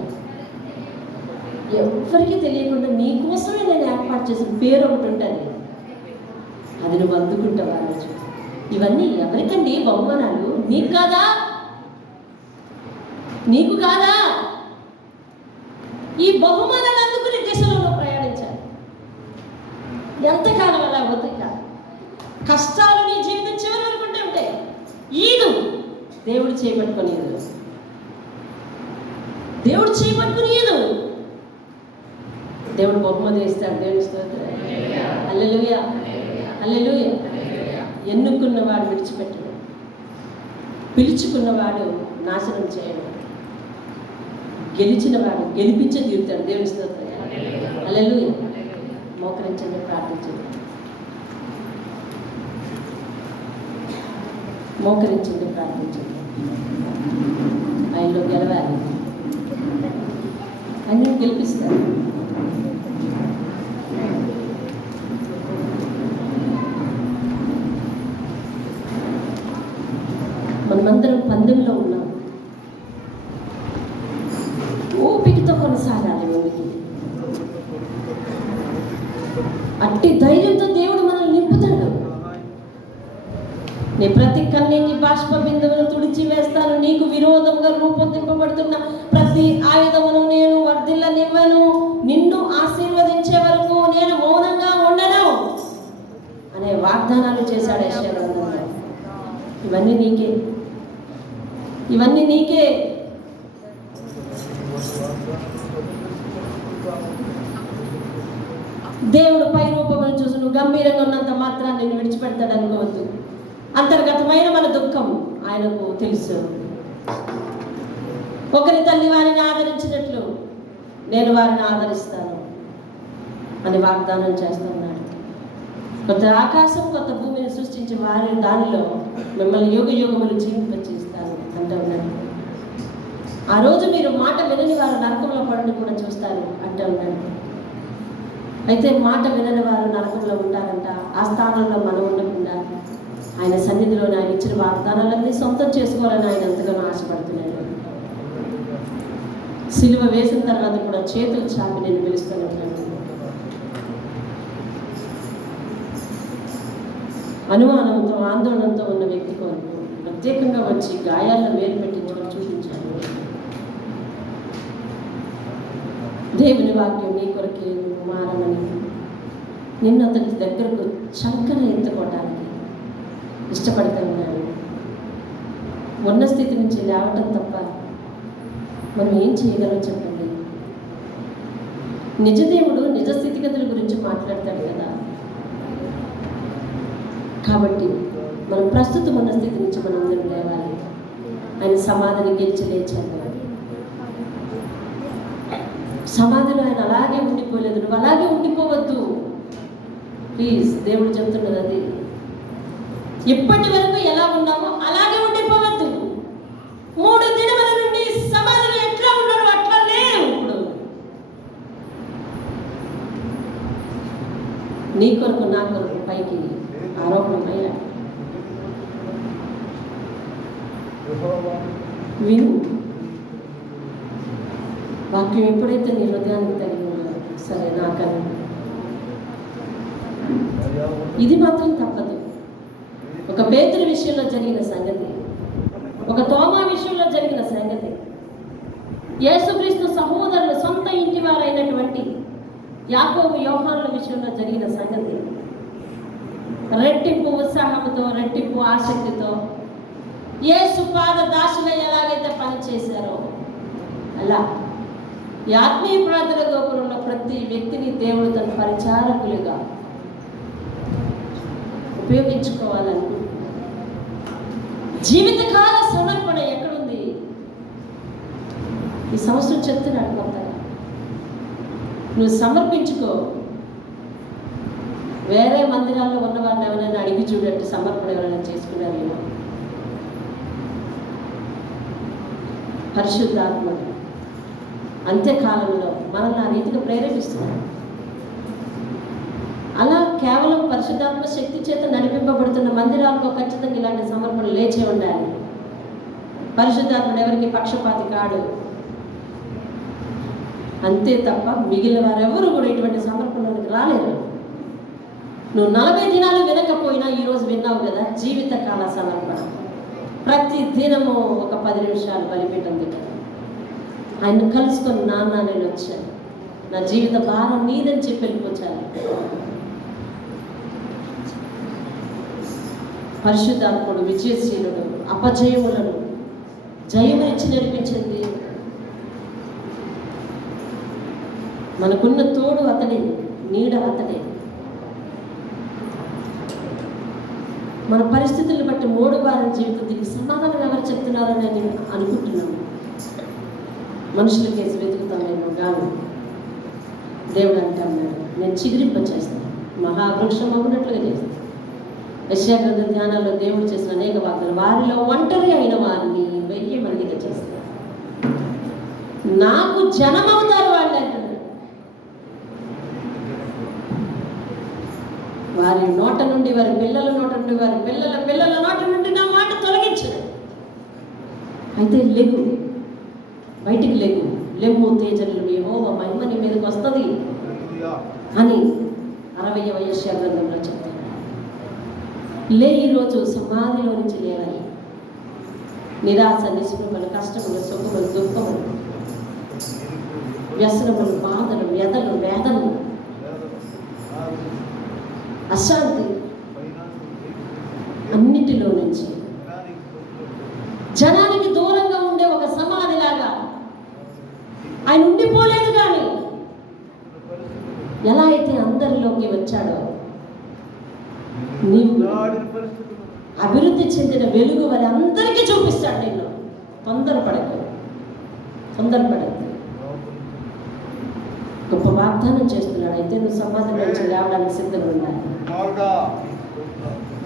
ఎవరికి తెలియకుండా నీకోసమే నేను ఏర్పాటు చేసిన పేరు ఒకటి ఉంటుంది. అది నువ్వు అందుకుంటావు ఆ రోజు. ఇవన్నీ ఎవరికండి బహుమానాలు? నీకు కాదా? నీకు కాదా? ఈ బహుమానాలు అందుకుని దిశలో ప్రయాణించాలి. ఎంతకాలం అలా వద్ద కష్టాలు నీ జీవితం చివరి వరకు ఉంటాయి. ఈదు, దేవుడు చేపట్టుకుని ఈదు, దేవుడు చేపట్టుకుని ఈదు, దేవుడు బహుమతి ఇస్తాడు. దేవుని స్తోత్రం. హల్లెలూయా, హల్లెలూయా. ఎన్నుకున్నవాడు విడిచిపెట్టడు, పిలుచుకున్నవాడు నాశనం చేయడు, గెలిచినవాడు గెలిపించే తీరుతాడు. దేవుని స్తోత్రం. హల్లెలూయా. మోకరించండి, ప్రార్థించండి, మోకరించండి, ప్రార్థించండి. ఆయనలో గెలవాలి, ఆయన గెలిపిస్తారు. మనమందరం పందెంలో ఉన్నాం. ఓపికతో కొనసాగాలి ముందుకి. అట్టి ధైర్యంతో దేవుడు మనల్ని నింపుతాడు. నీ ప్రతి కన్నీటి బాష్ప బిందువును తుడిచి వేస్తాను. నీకు విరోధంగా రూపొందింపబడుతున్న ప్రతి ఆయుధమును నేను వర్ధిల్లనివ్వను. నిన్ను ఆశీర్వదించే వరకు నేను మౌనంగా ఉండను అనే వాగ్దానాలు చేశాడు యెషయా గ్రంథంలో. ఇవన్నీ నీకే, ఇవన్నీ నీకే. దేవుడు పై రూపమును చూసి నువ్వు గంభీరంగా ఉన్నంత మాత్రాన్ని నిన్ను విడిచిపెడతాడు అనుకోవద్దు. అంతర్గతమైన మన దుఃఖం ఆయనకు తెలుసు. ఒకరి తల్లి వారిని ఆదరించినట్లు నేను వారిని ఆదరిస్తాను అని వాగ్దానం చేస్తున్నాడు. కొత్త ఆకాశం కొత్త భూమిని సృష్టించి వారి దానిలో మిమ్మల్ని యుగ యుగములు జీవింపచేస్తాను అంటున్నాడు. ఆ రోజు మీరు మాట వినని వారు నరకంలో పడని కూడా చూస్తారు అంటున్నాడు. అయితే మాట వినని వారు నరకంలో ఉంటారంట. ఆ స్థానంలో మనం ఉండకుండా ఆయన సన్నిధిలో ఆయన ఇచ్చిన వాగ్దానాలన్నీ సొంతం చేసుకోవాలని ఆయన ఎంతగానో ఆశపడుతున్నాడు. సిలువ వేసిన తర్వాత కూడా చేతులు చాపి నేను పిలుస్తున్నట్లు అనుమానంతో ఆందోళనతో ఉన్న వ్యక్తి కొరకు ప్రత్యేకంగా వచ్చి గాయాలను వేరు పెట్టించుకొని చూపించాడు. దేవుని వాక్యం నీ కొరకే మారమని నిన్ను అతని దగ్గరకు చంకన ఎత్తుకోవటానికి ఇష్టపడుతూ ఉన్నాడు. ఉన్న స్థితి నుంచి లేవటం తప్ప మనం ఏం చేయగలం చెప్పండి? నిజదేవుడు నిజ స్థితిగతుల గురించి మాట్లాడతాడు కదా. కాబట్టి మనం ప్రస్తుతం ఉన్న స్థితి నుంచి మనం అందరం లేవాలి. ఆయన సమాధిని గెలిచి లేచాడు. సమాధిలో ఆయన అలాగే ఉండిపోలేదు. నువ్వు అలాగే ఉండిపోవద్దు ప్లీజ్. దేవుడు చెప్తున్నది అది. ఇప్పటి వరకు ఎలా ఉన్నామో అలాగే ఉండిపోవద్దు. 3 దినముల నుండి సమాధిలో ఎట్లా ఉన్నాడు అట్లా లేవు. ఇప్పుడు నీ కొరకు నా కొరకు పైకి ఆరోపణమయ్యా. విను, వాక్యం ఎప్పుడైతే నీ హృదయానికి తగిలిందో సరే నాకని ఇది మాత్రం తప్పదు. ఒక పేతురు విషయంలో జరిగిన సంగతి, ఒక తోమా విషయంలో జరిగిన సంగతి, యేసుక్రీస్తు సహోదరులు సొంత ఇంటి వారైనటువంటి యాకోబు యోహానుల విషయంలో జరిగిన సంగతి, రెట్టింపు ఉత్సాహంతో రెట్టింపు ఆసక్తితో యేసు పాద దాసుగా ఎలాగైతే పనిచేశారో అలా ఈ ఆత్మీయ ప్రార్థన గోపురంలో ప్రతి వ్యక్తిని దేవుడు తన పరిచారకులుగా ఉపయోగించుకోవాలనుకుంటున్నాడు. జీవితకాల సమర్పణ ఎక్కడుంది? ఈ సంవత్సరం చెప్తున్నాడు కొత్తగా నువ్వు సమర్పించుకో. వేరే మందిరాల్లో ఉన్న వారిని ఎవరైనా అడిగి చూడండి, సమర్పణ ఎవరైనా చేసుకున్నారేమో. పరిశుద్ధాత్మ అంత్యకాలంలో మనల్ని ఆ రీతిగా ప్రేరేపిస్తున్నాడు. అలా కేవలం పరిశుద్ధాత్మ శక్తి చేత నడిపింపబడుతున్న మందిరాలకు ఖచ్చితంగా ఇలాంటి సమర్పణ లేచే ఉండాలి. పరిశుద్ధాత్ముడు ఎవరికి పక్షపాతి కాడు. అంతే తప్ప మిగిలిన వారెవరు కూడా ఇటువంటి సమర్పణలోకి రాలేరు. నువ్వు 40 దినాలు వినకపోయినా ఈరోజు విన్నావు కదా, జీవితకాల సమర్పణ. ప్రతి దినము ఒక 10 నిమిషాలు బలిపీఠం దగ్గర ఆయన కలుసుకొని, నాన్న నేను వచ్చాను, నా జీవిత భారం నీదని చెప్పి వెళ్ళిపోచాను. పరిశుద్ధాత్ముడు విజయశీలుడు, అపజయములను జయమునిచ్చి నడిపించింది. మనకున్న తోడు అతడే, నీడ అతడే. మన పరిస్థితులను బట్టి మోడుబారిన జీవితం దీనికి సమాధానం ఎవరు చెప్తున్నారని నేను అనుకుంటున్నాను. మనుషుల కేసు వెతుకుతానేమో కానీ దేవుడు అంటున్నాడు, నేను చిగురింపచేస్తాను, మహావృక్షం అవ్వనట్లుగా చేస్తాను. యెషయా గ్రంథ ధ్యానాల్లో దేవుడు చేసిన అనేక వాగ్దానాలు, వారిలో ఒంటరి అయిన వారిని 1000 మందిగా చేస్తాను, నాకు జనం అవుతారు వాళ్ళు అంటున్నాడు. వారి నోట నుండి, వారి పిల్లల నోట నుండి, వారి పిల్లల పిల్లల నోట నుండి నా మాట తొలగించదు. అయితే లెగు, బయటికి లెగు, లెమ్ము తేజలు, యెహోవా మహిమ నీ మీదకి వస్తుంది అని 60వ యెషయా గ్రంథంలో చెప్తాను. లే, ఈరోజు సమాధిలో నుంచి లేవాలి. నిరాశ, నిస్పృహలు, కష్టములు, సుఖములు, దుఃఖములు, వ్యసనములు, బాధలు, వ్యధలు, వేదనలు, అశాంతి, అన్నిటిలో నుంచి జనానికి దూరంగా ఉండే ఒక సమాధిలాగా ఆయన ఉండిపోలేదు. కానీ ఎలా అయితే అందరిలోకి వచ్చాడో, నీవు అభివృద్ధి చెందిన వెలుగు వల్ల అందరికీ చూపిస్తాడు. నిన్ను తొందరపడద్దు. గొప్ప వాగ్దానం చేస్తున్నాడు. అయితే నువ్వు సమాధానం నుంచి లేవడానికి సిద్ధంగా ఉండాలి.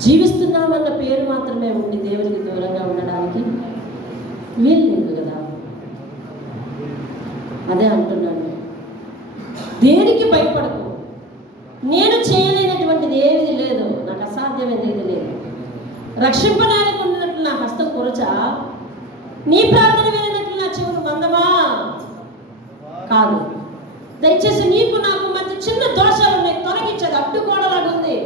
జీవిస్తున్నామన్న పేరు మాత్రమే ఉండి దేవునికి దూరంగా ఉండడానికి వీలు లేదు కదా. అదే అంటున్నాను, దేనికి భయపడకు. నేను చేయలేనటువంటిది ఏది లేదు, నాకు అసాధ్యమైనది ఏది లేదు. రక్షింపడానికి ఉన్నట్లు నా హస్తం కొరచా, నీ ప్రార్థన వినట్లు నా చెవులు మందమా కాదు. దయచేసి నీకు నాకు మధ్య చిన్న దోషాలు ఉన్నాయి, తొలగించేది అడ్డుకోవడలాగా ఉంది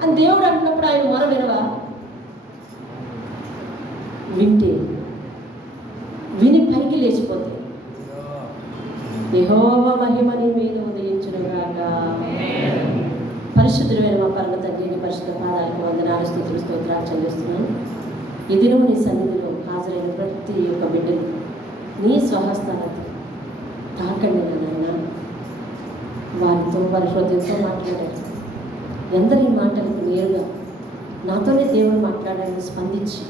అని దేవుడు అంటున్నప్పుడు ఆయన మొర వినవా? విని పైకి లేచిపోతే యెహోవా మహిమ నీ మీద ఉదయించునుగాక. పరిశుద్ధుడైన మా పరమ తండ్రి, పరిశుద్ధ పాదాలకు వందనాలు, స్తుతులు, స్తోత్రాలు చెల్లిస్తున్నాను. ఈ దినము నీ సన్నిధిలో హాజరైన ప్రతి ఒక్క బిడ్డను నీ స్వహస్తాలతో తాకండి నాయన. వారితో, వారి హృదయంతో మాట్లాడారు. ఎందరి మాటలకు నేరుగా నాతోనే దేవుడు మాట్లాడాలని స్పందించి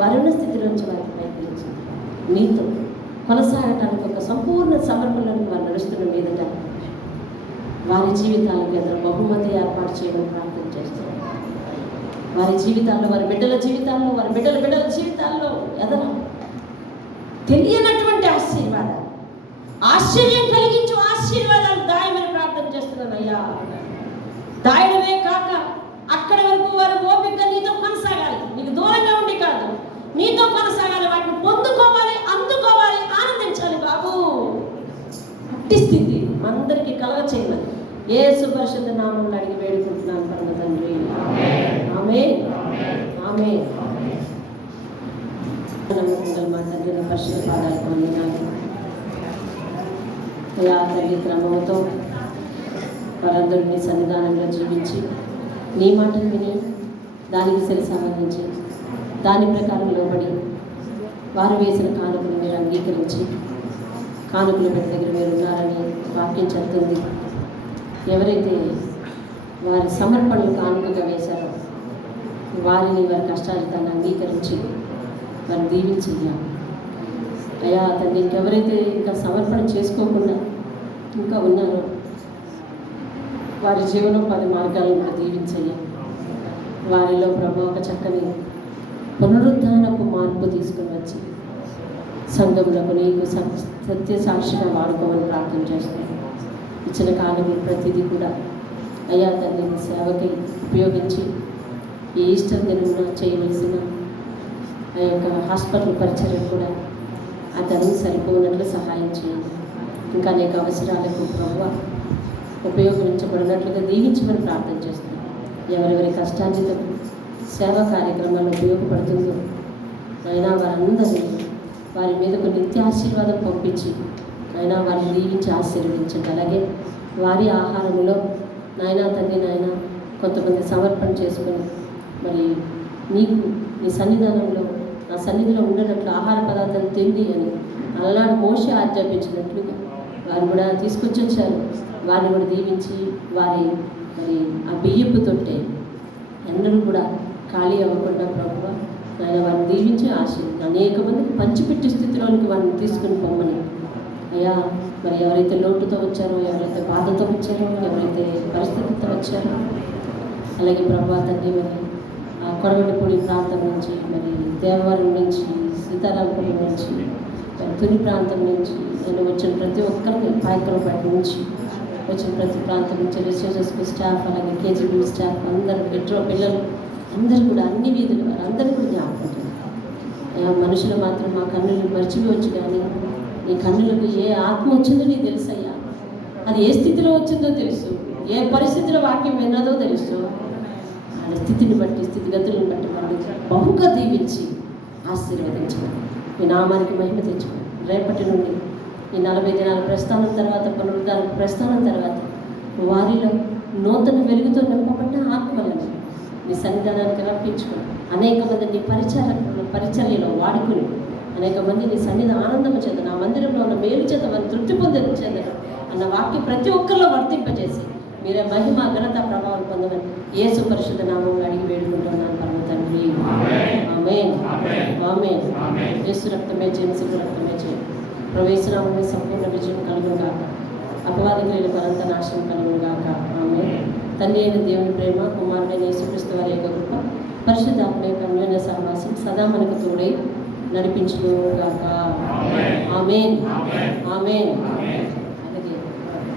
వారున్న స్థితిలోంచి వారికి ప్రయత్నించి నీతో కొనసాగటానికి ఒక సంపూర్ణ సమర్పణలోకి వారు నడుస్తున్న మీదట వారి జీవితాలకు ఎదురు బహుమతి ఏర్పాటు చేయడం ప్రార్థన చేస్తారు. వారి జీవితాల్లో, వారి బిడ్డల జీవితాల్లో, వారి బిడ్డల జీవితాల్లో ఎదర తెలియనటువంటి ఆశీర్వాదాలు, ఆశ్చర్యం కలిగించు ఆశీర్వాదాలు దాయమని ప్రార్థన చేస్తున్నాను అయ్యా. దాయడమే కాక అక్కడి వరకు వారు ఓపికగా నీతో కొనసాగాలి, నీకు దూరంగా ఉండి కాదు, నీతో కొనసాగాలి, వాటిని పొందుకోవాలి, అందుకోవాలి, ఆనందించాలి బాబు. అట్టి స్థితి అందరికీ కలగ చేయమని యేసు పరిశుద్ధ నామములో అడిగి వేడుకుంటున్నాను పరమ తండ్రి. ఆమేన్, ఆమేన్. మా తండ్రి పరిశుద్ధ పాదాలకు వందనాలు అయ్యా. తల్లి క్రమంతో వారందరూ నీ సన్నిధానంలో జీవించి నీ మాటను విని దానికి సరి సంబంధించి దాని ప్రకారం లోబడి వారు వేసిన కానుకలు మీరు అంగీకరించి కానుకల బిడ్డ దగ్గర మీరు ఉన్నారని వాక్యం చెప్తుంది. ఎవరైతే వారి సమర్పణలు కానుకగా వేశారో వారిని వారి కష్టాజితాన్ని అంగీకరించి వారిని దీవించయ్యా. అయ్యా తండ్రి, ఇంకెవరైతే ఇంకా సమర్పణ చేసుకోకుండా ఇంకా ఉన్నారో వారి జీవనోపాధి మార్గాలను దీవించయ్యా. వారిలో ప్రభు ఒక చక్కని పునరుద్ధానపు మార్పు తీసుకుని వచ్చి సంఘములకు నీకు సత్య సాక్షిగా వాడుకోమని ప్రార్థన చేస్తున్నాను. ఇచ్చిన కానుకలు ప్రతిదీ కూడా అయ్యా తండ్రి సేవకి ఉపయోగించి ఈ ఈస్టర్ దినమున చేయవలసిన ఆ యొక్క హాస్పిటల్ పరిచయం కూడా ఆ ధనం సరిపోయినట్లు సహాయం చేయండి. ఇంకా అనేక అవసరాలకు ప్రభువా ఉపయోగించబడినట్లుగా దీవించమని ప్రార్థన చేస్తున్నాను. ఎవరెవరి కష్టార్జితకు సేవా కార్యక్రమాలు ఉపయోగపడుతుందో అయినా వారందరినీ వారి మీదకు నిత్యాశీర్వాదం పంపించి అయినా వారిని దీవించి ఆశీర్వదించండి. అలాగే వారి ఆహారంలో నాయనా తండ్రి నాయన కొంతమంది సమర్పణ చేసుకొని మరి నీకు నీ సన్నిధానంలో నా సన్నిధిలో ఉండేటట్లు ఆహార పదార్థాలు తిండి అని అలనాడు మోషే ఆజ్ఞాపించినట్లుగా వారు కూడా తీసుకొచ్చి వచ్చారు. వారిని కూడా దీవించి వారి మరి ఆ బియ్యపు తొట్టే అందరూ కూడా ఖాళీ అవ్వకుండా ప్రభువ ఆయన వారిని దీవించి అనేక మందికి పంచిపెట్టి స్థితిలోనికి వారిని తీసుకుని పొమ్మని అయ్యా. మరి ఎవరైతే లోటుతో వచ్చారో, ఎవరైతే బాధతో వచ్చారో, ఎవరైతే పరిస్థితితో వచ్చారో, అలాగే ప్రభా తండ్రి మరి ఆ కొడవటిపూడి ప్రాంతం నుంచి, మరి దేవవరం నుంచి, సీతారాంపురం నుంచి, మరి తుని ప్రాంతం నుంచి నేను వచ్చిన ప్రతి ఒక్కరిని పాయకలపేట నుంచి వచ్చిన ప్రతి ప్రాంతం నుంచి రిసోర్సెస్ స్కూల్ స్టాఫ్, అలాగే కేజీబీ స్టాఫ్ అందరూ, మెట్రో పిల్లలు అందరూ కూడా అన్ని వీధులు వారు అందరూ కూడా జ్ఞాపకం. మనుషులు మాత్రం మా కన్నులు మర్చిపోవచ్చు, కానీ నీ కన్నులకు ఏ ఆత్మ వచ్చిందో నీకు తెలుసయ్యా. అది ఏ స్థితిలో వచ్చిందో తెలుసు, ఏ పరిస్థితిలో వాక్యం విన్నదో తెలుసు. ఆ స్థితిని బట్టి, స్థితిగతులను బట్టి వాడిని బహుగా దీవించి ఆశీర్వదించమని మీ నామానికి మహిమ తెచ్చుకోండి. రేపటి నుండి ఈ 40 దినాల ప్రస్థానం తర్వాత, పునరుద్ధాన ప్రస్థానం తర్వాత వారిలో నూతన వెలుగుతో నింపబడ్డ ఆత్మలను మీ సన్నిధానానికి రప్పించుకొని అనేక మంది నీ పరిచర్యలో వాడుకుని అనేక మంది నీ సన్నిధి ఆనందము చెందను, నా మందిరంలో ఉన్న మేలు చేత వారిని తృప్తి చెందను అన్న వాక్యం ప్రతి ఒక్కరిలో వర్తింపజేసి మీరే మహిమ ఘనత ప్రభావం పొందమని యేసు పరిశుద్ధ నామంలో అడిగి వేడుకుంటున్నాను పరమ తండ్రి. ఆమేన్ ఆమేన్. యేసు రక్తమే జేసు రక్తమే చేయి. ప్రవేశనామమే సంపూర్ణ విజయం కలుగును గాక. అపవాద క్రియలకు అనంత నాశనం కలుగును గాక. ఆమేన్. తండ్రి అయిన దేవుని ప్రేమ, కుమారుడైన యేసుక్రీస్తు వారి యొక్క కృప, పరిశుద్ధాత్మ యొక్క అన్యోన్య సహవాసం సదా మనకు తోడై నడిపించును గాక. ఆమేన్ ఆమేన్.